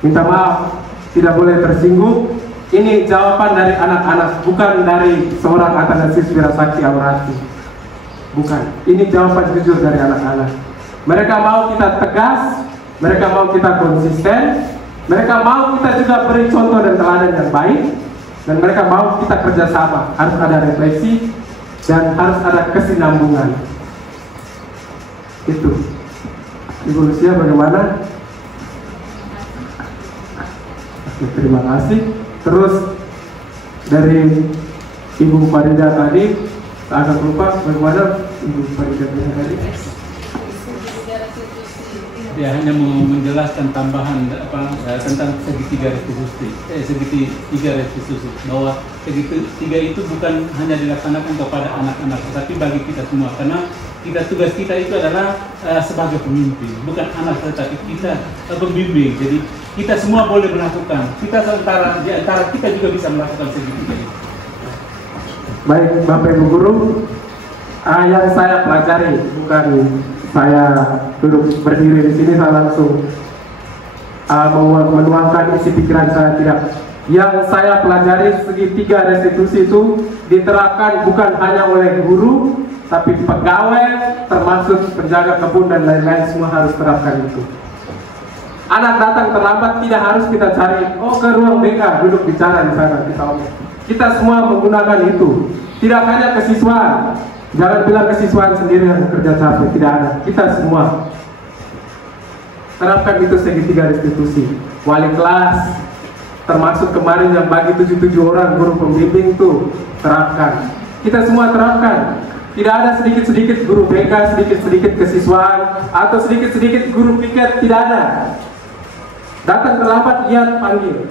Minta maaf, tidak boleh tersinggung. Ini jawaban dari anak-anak, bukan dari seorang Athanasius Wirasakti Aurati. Bukan, ini jawaban jujur dari anak-anak. Mereka mau kita tegas, mereka mau kita konsisten, mereka mau kita juga beri contoh dan teladan yang baik, dan mereka mau kita kerjasama. Harus ada refleksi dan harus ada kesinambungan. Itu. Ibu Lucia bagaimana? Oke, terima kasih. Terus dari Ibu Farida tadi, saya agak lupa bagaimana Ibu Farida tadi. Dia hanya mau menjelaskan tambahan tentang segitiga restitusi, bahwa segitiga itu bukan hanya dilaksanakan kepada anak-anak, tetapi bagi kita semua, karena tugas kita itu adalah sebagai pemimpin, bukan anak tetapi kita pembimbing. Jadi kita semua boleh melakukan. Kita di antara kita juga bisa melakukan segitiga itu. Baik, Bapak Ibu guru, yang saya pelajari, bukan saya duduk berdiri di sini, saya langsung menuangkan isi pikiran saya, tidak. Yang saya pelajari, segitiga restitusi itu diterapkan bukan hanya oleh guru, tapi pegawai, termasuk penjaga kebun dan lain-lain, semua harus terapkan itu. Anak datang terlambat, tidak harus kita cari, oh ke ruang BK, duduk bicara di sana, kita omong. Kita semua menggunakan itu. Tidak hanya kesiswaan. Jangan bilang kesiswaan sendiri yang bekerja capek, tidak ada. Kita semua terapkan itu segitiga restitusi. Wali kelas, termasuk kemarin yang bagi 77 orang guru pembimbing itu terapkan. Kita semua terapkan. Tidak ada sedikit-sedikit guru BK, sedikit-sedikit kesiswaan, atau sedikit-sedikit guru piket, tidak ada. Datang terlambat, ia panggil,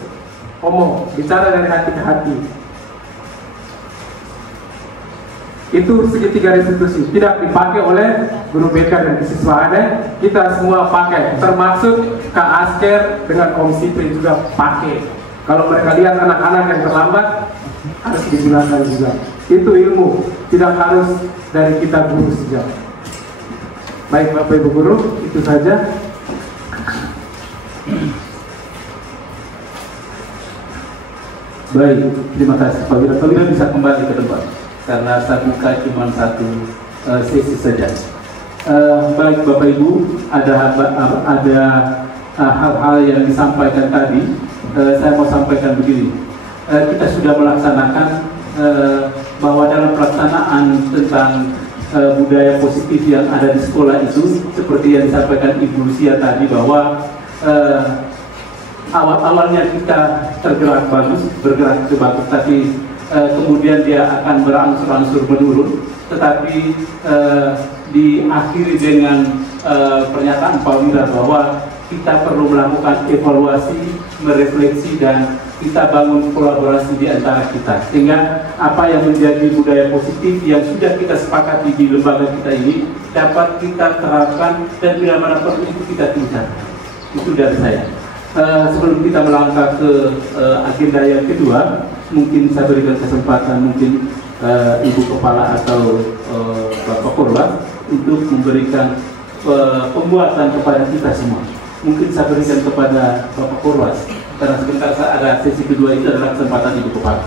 ngomong, bicara dari hati ke hati. Itu segitiga restitusi, tidak dipakai oleh guru BK dan kesiswaannya, kita semua pakai, termasuk Kak Asker dengan Om Sipri juga pakai. Kalau mereka lihat anak-anak yang terlambat, harus digunakan juga. Itu ilmu, tidak harus dari kita guru saja. Baik Bapak Ibu Guru, itu saja. Baik, terima kasih Pak Wira. Pak Wira bisa kembali ke tempat karena saya buka cuma satu sesi saja. Baik Bapak Ibu, ada hal-hal yang disampaikan tadi. Saya mau sampaikan begini. Kita sudah melaksanakan bahwa dalam pelaksanaan tentang budaya positif yang ada di sekolah itu, seperti yang disampaikan Ibu Lucia tadi, bahwa awalnya kita tergerak bagus, bergerak ke bagus, tapi kemudian dia akan berangsur-angsur menurun, tetapi diakhiri dengan pernyataan Pak Wira bahwa kita perlu melakukan evaluasi, merefleksi, dan kita bangun kolaborasi di antara kita, sehingga apa yang menjadi budaya positif yang sudah kita sepakati di lembaga kita ini dapat kita terapkan, dan bila mana perlu itu kita tingkatkan. Itu dari saya. Sebelum kita melangkah ke agenda yang kedua, mungkin saya berikan kesempatan mungkin Ibu Kepala atau Bapak Korwas untuk memberikan pembuatan kepada kita semua. Mungkin saya berikan kepada Bapak Korwas, karena sebentar saya ada sesi kedua, itu adalah kesempatan Ibu Kepala.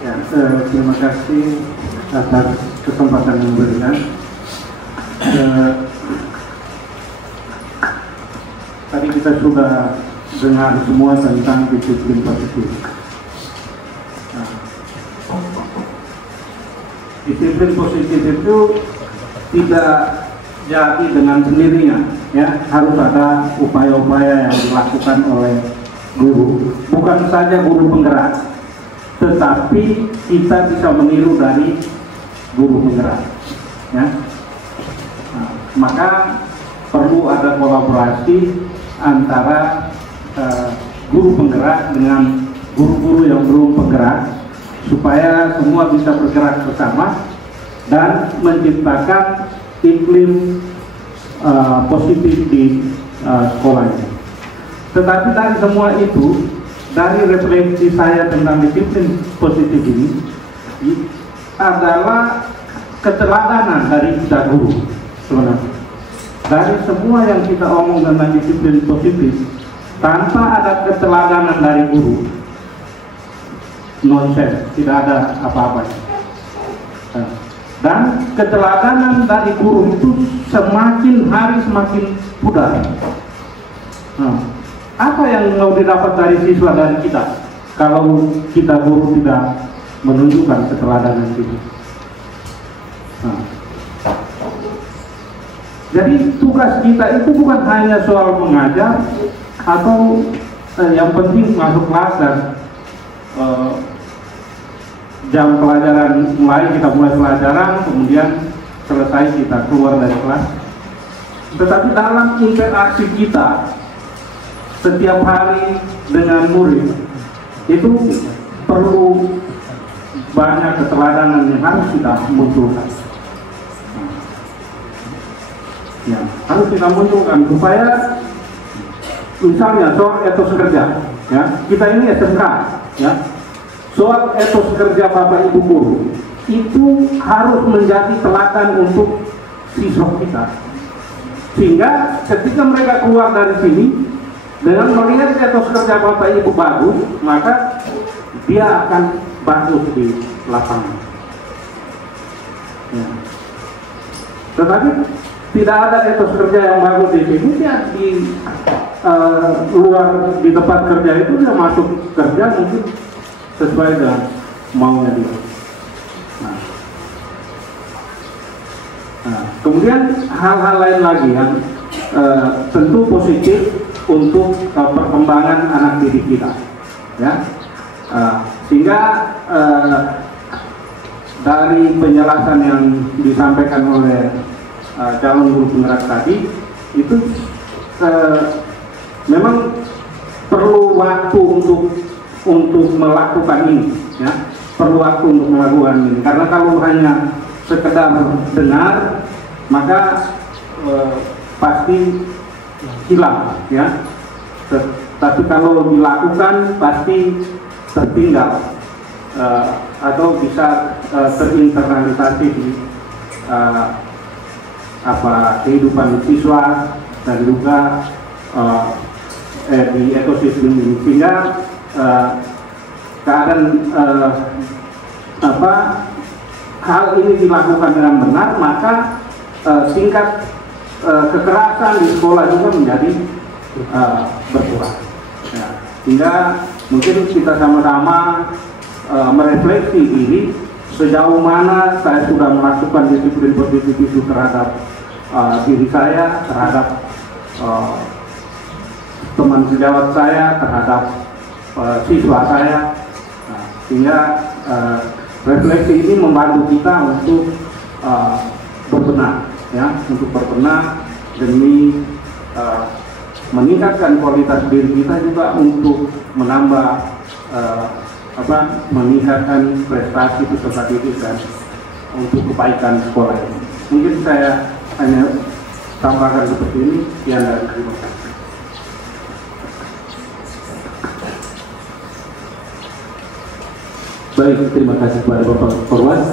Ya, terima kasih atas kesempatan yang diberikan. Tadi kita sudah dengar semua tentang disiplin positif. Disiplin positif itu tidak jadi dengan sendirinya, ya, harus ada upaya-upaya yang dilakukan oleh guru, bukan saja guru penggerak, tetapi kita bisa meniru dari guru penggerak, ya. Nah, maka perlu ada kolaborasi antara guru penggerak dengan guru-guru yang belum penggerak, supaya semua bisa bergerak bersama dan menciptakan iklim positif di sekolahnya. Tetapi dari semua itu, dari refleksi saya tentang disiplin positif ini adalah keteladanan dari kita guru sebenarnya. Dari semua yang kita omong tentang disiplin positif, tanpa ada keteladanan dari guru, nonsense, tidak ada apa-apa. Dan keteladanan dari guru itu semakin hari semakin pudar. Nah, apa yang mau didapat dari siswa dari kita kalau kita guru tidak menunjukkan keteladanan itu? Nah, jadi tugas kita itu bukan hanya soal mengajar atau yang penting masuk kelas dan jam pelajaran mulai, kita mulai pelajaran, kemudian selesai kita keluar dari kelas. Tetapi dalam interaksi kita setiap hari dengan murid itu perlu banyak keteladanan yang harus kita munculkan. Ya, harus kita munculkan supaya misalnya soal etos kerja, ya, kita ini SMK, ya. Soal etos kerja Bapak Ibu guru itu harus menjadi teladan untuk siswa kita, sehingga ketika mereka keluar dari sini dengan melihat etos kerja Bapak Ibu bagus, maka dia akan bagus di lapangan. Ya. Tetapi tidak ada etos kerja yang bagus di sini, dia di luar di tempat kerja itu dia masuk kerja mungkin sesuai dengan maunya dia. Nah, kemudian hal-hal lain lagi yang tentu positif untuk perkembangan anak didik kita, ya. Sehingga dari penjelasan yang disampaikan oleh calon guru penggerak tadi itu memang perlu waktu untuk melakukan ini, ya. Perlu waktu untuk melakukan ini, karena kalau hanya sekedar dengar maka pasti hilang, ya. Tapi kalau dilakukan pasti tertinggal atau bisa terinternalisasi di kehidupan siswa dan juga di ekosistem ini, sehingga keadaan hal ini dilakukan dengan benar, maka tingkat kekerasan di sekolah juga menjadi berkurang. Ya, sehingga mungkin kita sama-sama merefleksi diri sejauh mana saya sudah melakukan disiplin positif itu terhadap diri saya, terhadap teman sejawat saya, terhadap siswa saya. Sehingga refleksi ini membantu kita untuk berbenah, ya, untuk berbenah demi meningkatkan kualitas diri kita, juga untuk menambah meningkatkan prestasi peserta didik dan untuk kebaikan sekolah ini. Mungkin saya hanya tambahkan seperti ini. Sekian dari terima kasih. Baik, terima kasih kepada Bapak Korwas.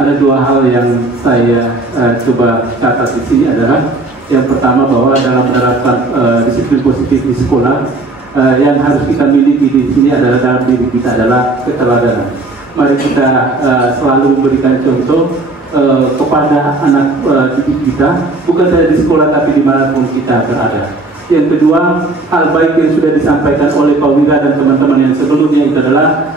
Ada dua hal yang saya coba catat di sini adalah yang pertama, bahwa dalam menerapkan disiplin positif di sekolah, yang harus kita miliki di sini adalah dalam diri kita adalah keteladanan. Mari kita selalu memberikan contoh kepada anak didik kita, bukan saja di sekolah tapi dimanapun kita berada. Yang kedua, hal baik yang sudah disampaikan oleh Pak Wira dan teman-teman yang sebelumnya itu adalah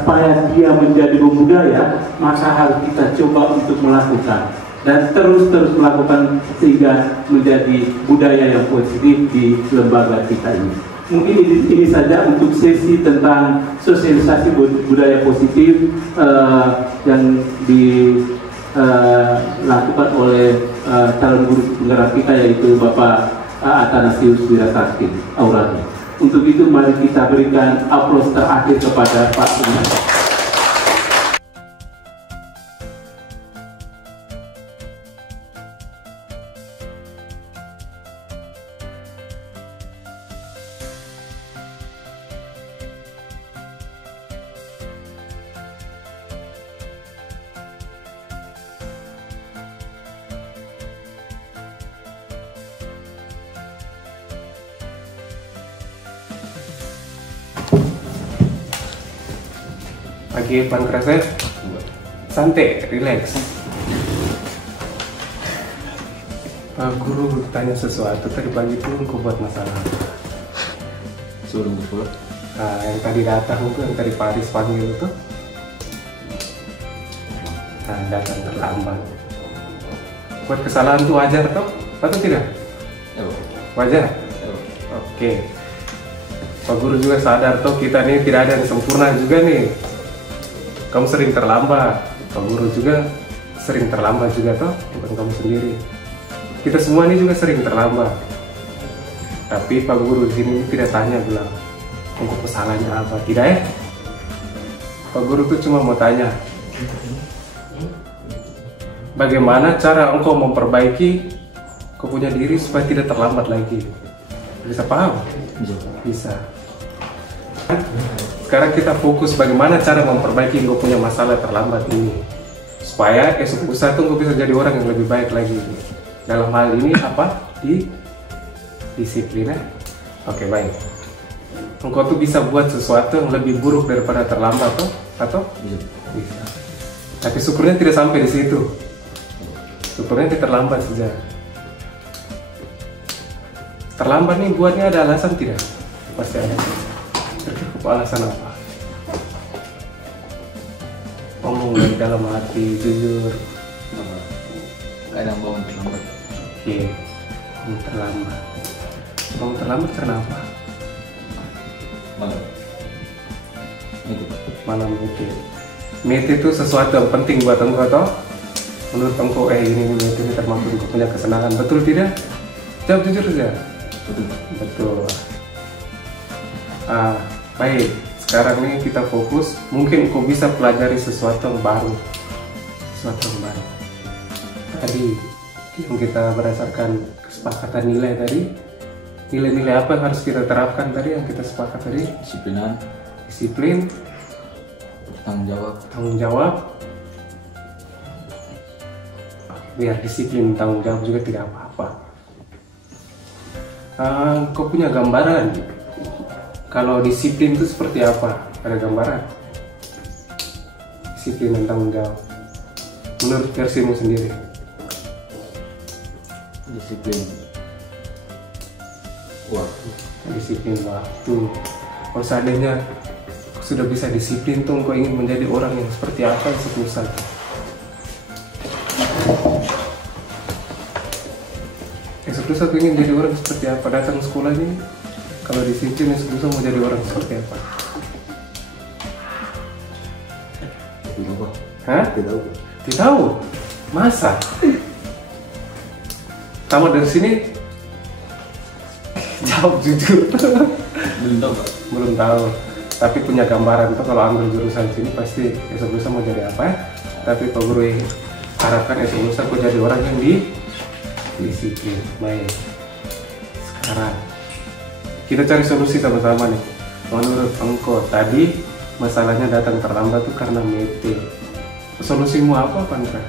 supaya dia menjadi budaya, maka harus kita coba untuk melakukan dan terus melakukan sehingga menjadi budaya yang positif di lembaga kita ini. Mungkin ini saja untuk sesi tentang sosialisasi budaya positif yang dilakukan oleh calon guru penggerak kita, yaitu Bapak Athanasius Wirasakti Aurani. Untuk itu mari kita berikan aplaus terakhir kepada Pak Pengajar. Pagi Pankreses, santai, relax. Pak Guru tanya sesuatu tadi pagi itu, aku buat masalah. Suruh betul. Nah, yang tadi datang itu, yang tadi Pak Aris panggil itu, nah, datang terlambat. Buat kesalahan itu wajar toh? Atau tidak? Wajar? Oke. Pak Guru juga sadar toh, kita nih tidak ada yang sempurna juga nih. Kamu sering terlambat, Pak Guru juga sering terlambat juga toh, bukan kamu sendiri. Kita semua ini juga sering terlambat. Tapi Pak Guru di sini tidak tanya bilang, engkau kesalahannya apa? Tidak ya? Pak Guru tuh cuma mau tanya, bagaimana cara engkau memperbaiki kau punya diri supaya tidak terlambat lagi? Bisa paham? Bisa. Sekarang kita fokus bagaimana cara memperbaiki engkau punya masalah terlambat ini, supaya esok lusa tuh engkau bisa jadi orang yang lebih baik lagi. Dalam hal ini apa? Disiplin ya. Oke, baik. Engkau tuh bisa buat sesuatu yang lebih buruk daripada terlambat tuh, atau? Bisa. Tapi syukurnya tidak sampai di situ. Syukurnya tidak terlambat saja. Terlambat nih buatnya ada alasan tidak? Pasti ada. Alasan apa? Ngomong dari dalam hati, jujur. Kadang bangun terlambat. Oke, terlambat. Bangun terlambat karena apa? Malam. Malam mete. Mete itu sesuatu yang penting buat engkau toh. Menurut engkau ini mete ini termasuk engkau punya kesenangan, betul tidak? Jawab jujur saja. Betul. Baik. Sekarang ini kita fokus. Mungkin kau bisa pelajari sesuatu yang baru. Tadi yang kita berdasarkan kesepakatan nilai tadi. Nilai-nilai apa yang harus kita terapkan tadi yang kita sepakat tadi? Disiplin, tanggung jawab. Biar disiplin, tanggung jawab juga tidak apa-apa. Kau punya gambaran kalau disiplin itu seperti apa? Ada gambaran? Disiplin dan tanggung jawab menurut versimu sendiri. Disiplin waktu. Kalau seandainya sudah bisa disiplin tuh, kau ingin menjadi orang yang seperti apa seterusnya? Seterusnya kau ingin jadi orang seperti apa? Datang sekolah ini, kalau disiplin seterusnya mau jadi orang seperti apa? Tidak tahu. Masa? Tamat dari sini? Jawab jujur. Belum tahu. Tapi punya gambaran tuh kalau ambil jurusan sini pasti esok lusa mau jadi apa? Tapi Pak Guru harapkan esok lusa aku jadi orang yang disiplin. Baik. Sekarang kita cari solusi sama-sama nih. Menurut engkau tadi masalahnya datang terlambat tuh karena mete. Solusimu apa, Pandra?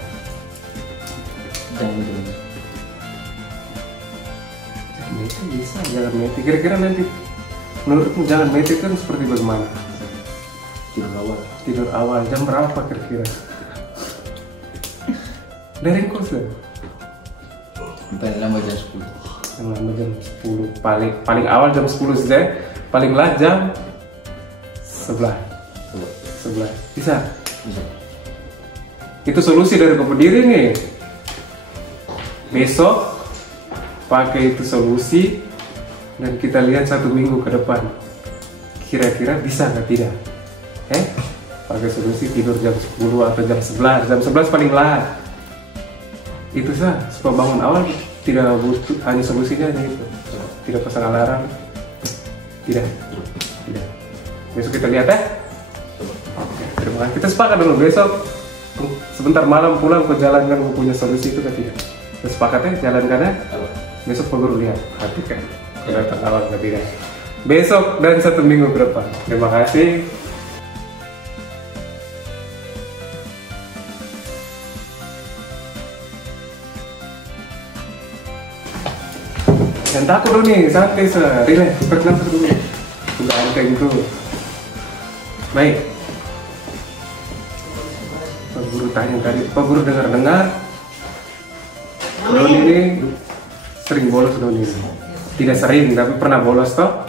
Mete bisa, jangan mete. Kira-kira nanti menurutmu jangan mete kan seperti bagaimana? Tidur awal. Jam berapa kira-kira? Dari kos lah. Paling lama jam 10. Paling awal jam 10 saja. Paling lambat jam 11. Bisa. Itu solusi dari Kopediri nih. Besok pakai itu solusi dan kita lihat 1 minggu ke depan kira-kira bisa nggak tidak. Pakai solusi tidur jam 10 atau jam 11. Jam 11 paling lambat. Itu sah, supaya bangun awal tidak butuh, hanya solusinya hanya itu. Tidak pasang alarm. Tidak. Besok kita lihat ya. Oke, terima kasih. Kita sepakat dulu besok sebentar malam pulang ke jalankan punya solusi itu kan tidak. Kita sepakat ya, jalankan ya. Besok Pak Guru lihat, hati kan. Kita awal ke tidak. Besok dan 1 minggu ke depan. Terima kasih. Jangan takut dulu nih, santai relax, bernafas dulu. Sudah anteng itu. Baik. Pak Guru tanya tadi, Pak Guru dengar-dengar Doni ini sering bolos Doni ini. Tidak sering, tapi pernah bolos toh?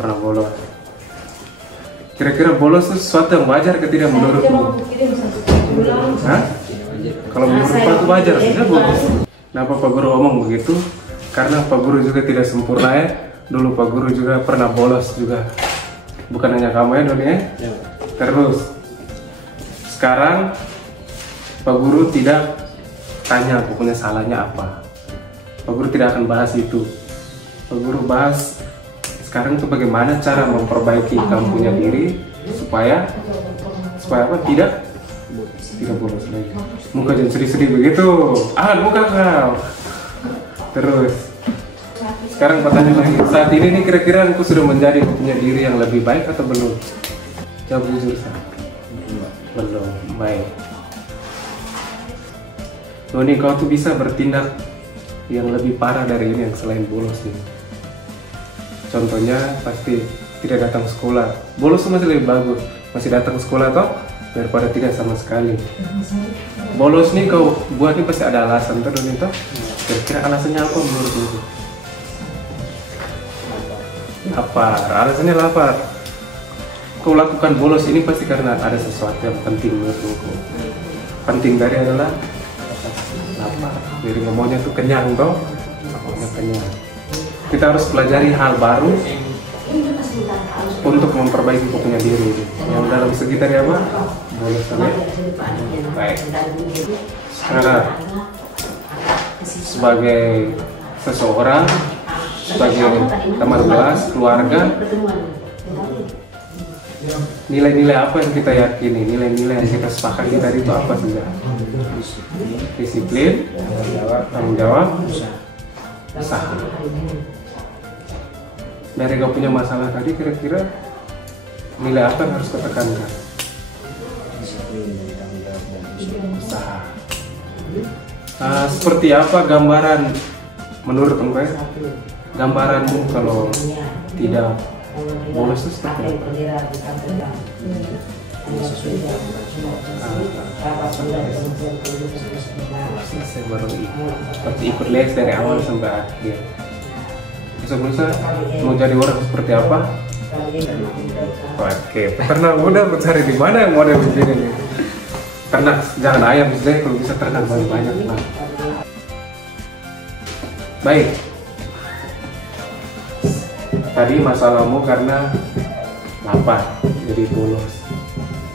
Pernah bolos. Kira-kira bolos itu sesuatu yang wajar atau tidak menurutmu? Hah? Kalau menurut Pak itu wajar saja bolos. Kenapa Pak Guru ngomong begitu? Karena Pak Guru juga tidak sempurna ya. Dulu Pak Guru juga pernah bolos juga. Bukan hanya kamu ya Doni ya? Terus sekarang Pak Guru tidak tanya pokoknya salahnya apa. Pak Guru tidak akan bahas itu. Pak Guru bahas sekarang itu bagaimana cara memperbaiki kamu punya diri supaya apa? Tidak bolos lagi. Muka jangan sedih-sedih begitu. Muka kau. Terus sekarang pertanyaan lagi, saat ini nih kira-kira aku sudah menjadi punya diri yang lebih baik atau belum? Jawab jujur belum. Baik. Doni, kau tuh bisa bertindak yang lebih parah dari ini yang selain bolos nih. Contohnya pasti tidak datang sekolah. Bolos tuh masih lebih bagus, masih datang sekolah toh daripada tidak sama sekali. Bolos nih kau buat nih pasti ada alasan tuh Doni toh. Kira-kira alasannya apa menurutmu? Lapar. Alasannya lapar. Kau lakukan bolos ini pasti karena ada sesuatu yang penting menurutmu. Penting dari adalah lapar. Jadi ngomongnya tuh kenyang toh. Ngomongnya kenyang. Kita harus pelajari hal baru untuk memperbaiki kau punya diri. Yang dalam segi tadi apa? Boleh sampai. Baik. Sekarang sebagai seseorang, sebagai teman kelas, keluarga, nilai-nilai apa yang kita yakini, nilai-nilai yang kita sepakati tadi itu apa saja? Disiplin, tanggung jawab, usaha. Dari kau punya masalah tadi, kira-kira nilai apa yang harus kau tekankan? Usaha. Seperti apa gambaran menurut engkau? Gambaranmu kalau tidak bolos itu seperti apa? Saya baru seperti ikut les dari awal sampai akhir. Sebelumnya mau jadi orang seperti apa? Oke, ternak muda mencari di mana yang model begini nih? Ternak jangan ayam saja, kalau bisa ternak banyak. Nah. Baik. Tadi masalahmu karena lapar, jadi bolos.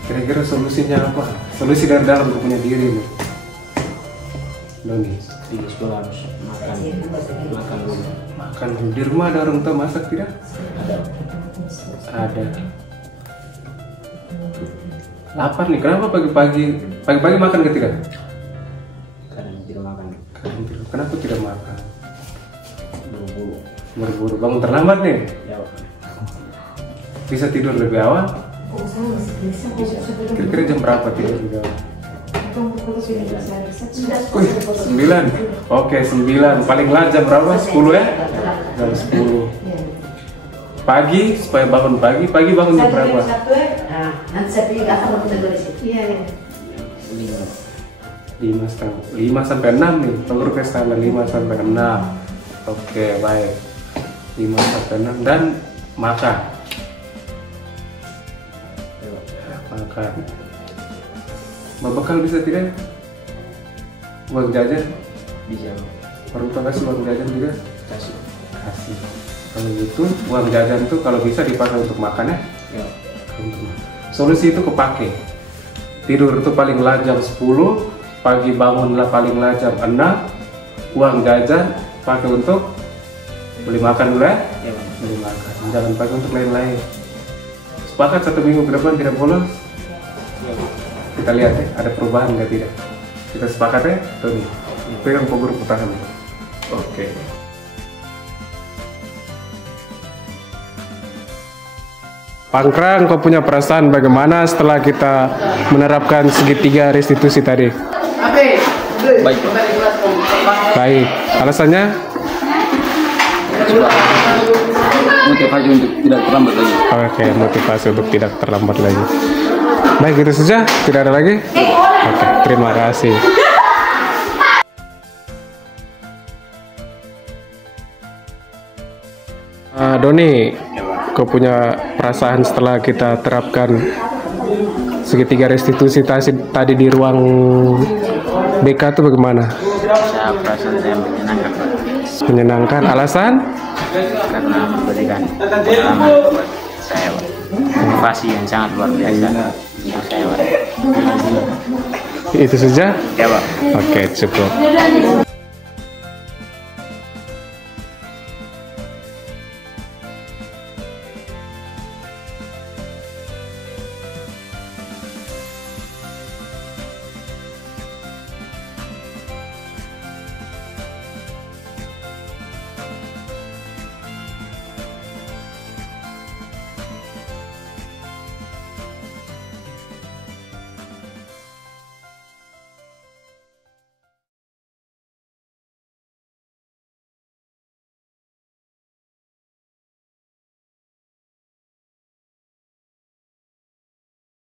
Kira-kira solusinya apa? Solusi dari dalam untuk punya diri nih. Doni, di sekolah harus makan dulu. Makan di rumah ada orang tua masak tidak? Ada. Lapar nih, kenapa pagi-pagi makan ke tidak? Kadang tidak makan. Kenapa tidak makan? Buru-buru, bangun terlambat nih? Ya. Bisa tidur lebih awal? Kira-kira jam berapa tidur lebih awal? 9. Oke, 9. Paling lambat jam berapa? 10 ya? Jam 10. Pagi, supaya bangun pagi bangun jam berapa? 5 sampai 6 nih. Telur ke standar 5 sampai 6. Oke, baik. 5 sampai 6 dan makan. Berbekal bisa tidak? Uang jajan? Bisa. Orang tua kasih uang jajan juga? Kasih. Kalau gitu uang jajan tuh kalau bisa dipakai untuk makan ya? Ya. Solusi itu kepake. Tidur itu paling lah jam 10, pagi bangunlah paling lah jam 6, uang jajan pakai untuk beli makan dulu ya? Ya, beli makan, jangan pakai untuk lain-lain. Sepakat 1 minggu ke depan tidak bolos? Ya. Kita lihat ya, ada perubahan nggak tidak? Kita sepakat ya? Tuh nih, pegang pemburu putaran. Oke. Pangkrang, kau punya perasaan bagaimana setelah kita menerapkan segitiga restitusi tadi? Baik. Baik, alasannya? Motivasi untuk tidak terlambat lagi. Oke, motivasi untuk tidak terlambat lagi. Baik, itu saja. Tidak ada lagi? Oke, terima kasih. Doni, kau punya perasaan setelah kita terapkan segitiga restitusi tadi di ruang BK itu bagaimana? Saya perasaan saya menyenangkan. Menyenangkan. Alasan? Karena memberikan pengalaman buat saya, motivasi yang sangat luar biasa untuk saya. Itu saja? Ya, Pak. Oke, cukup.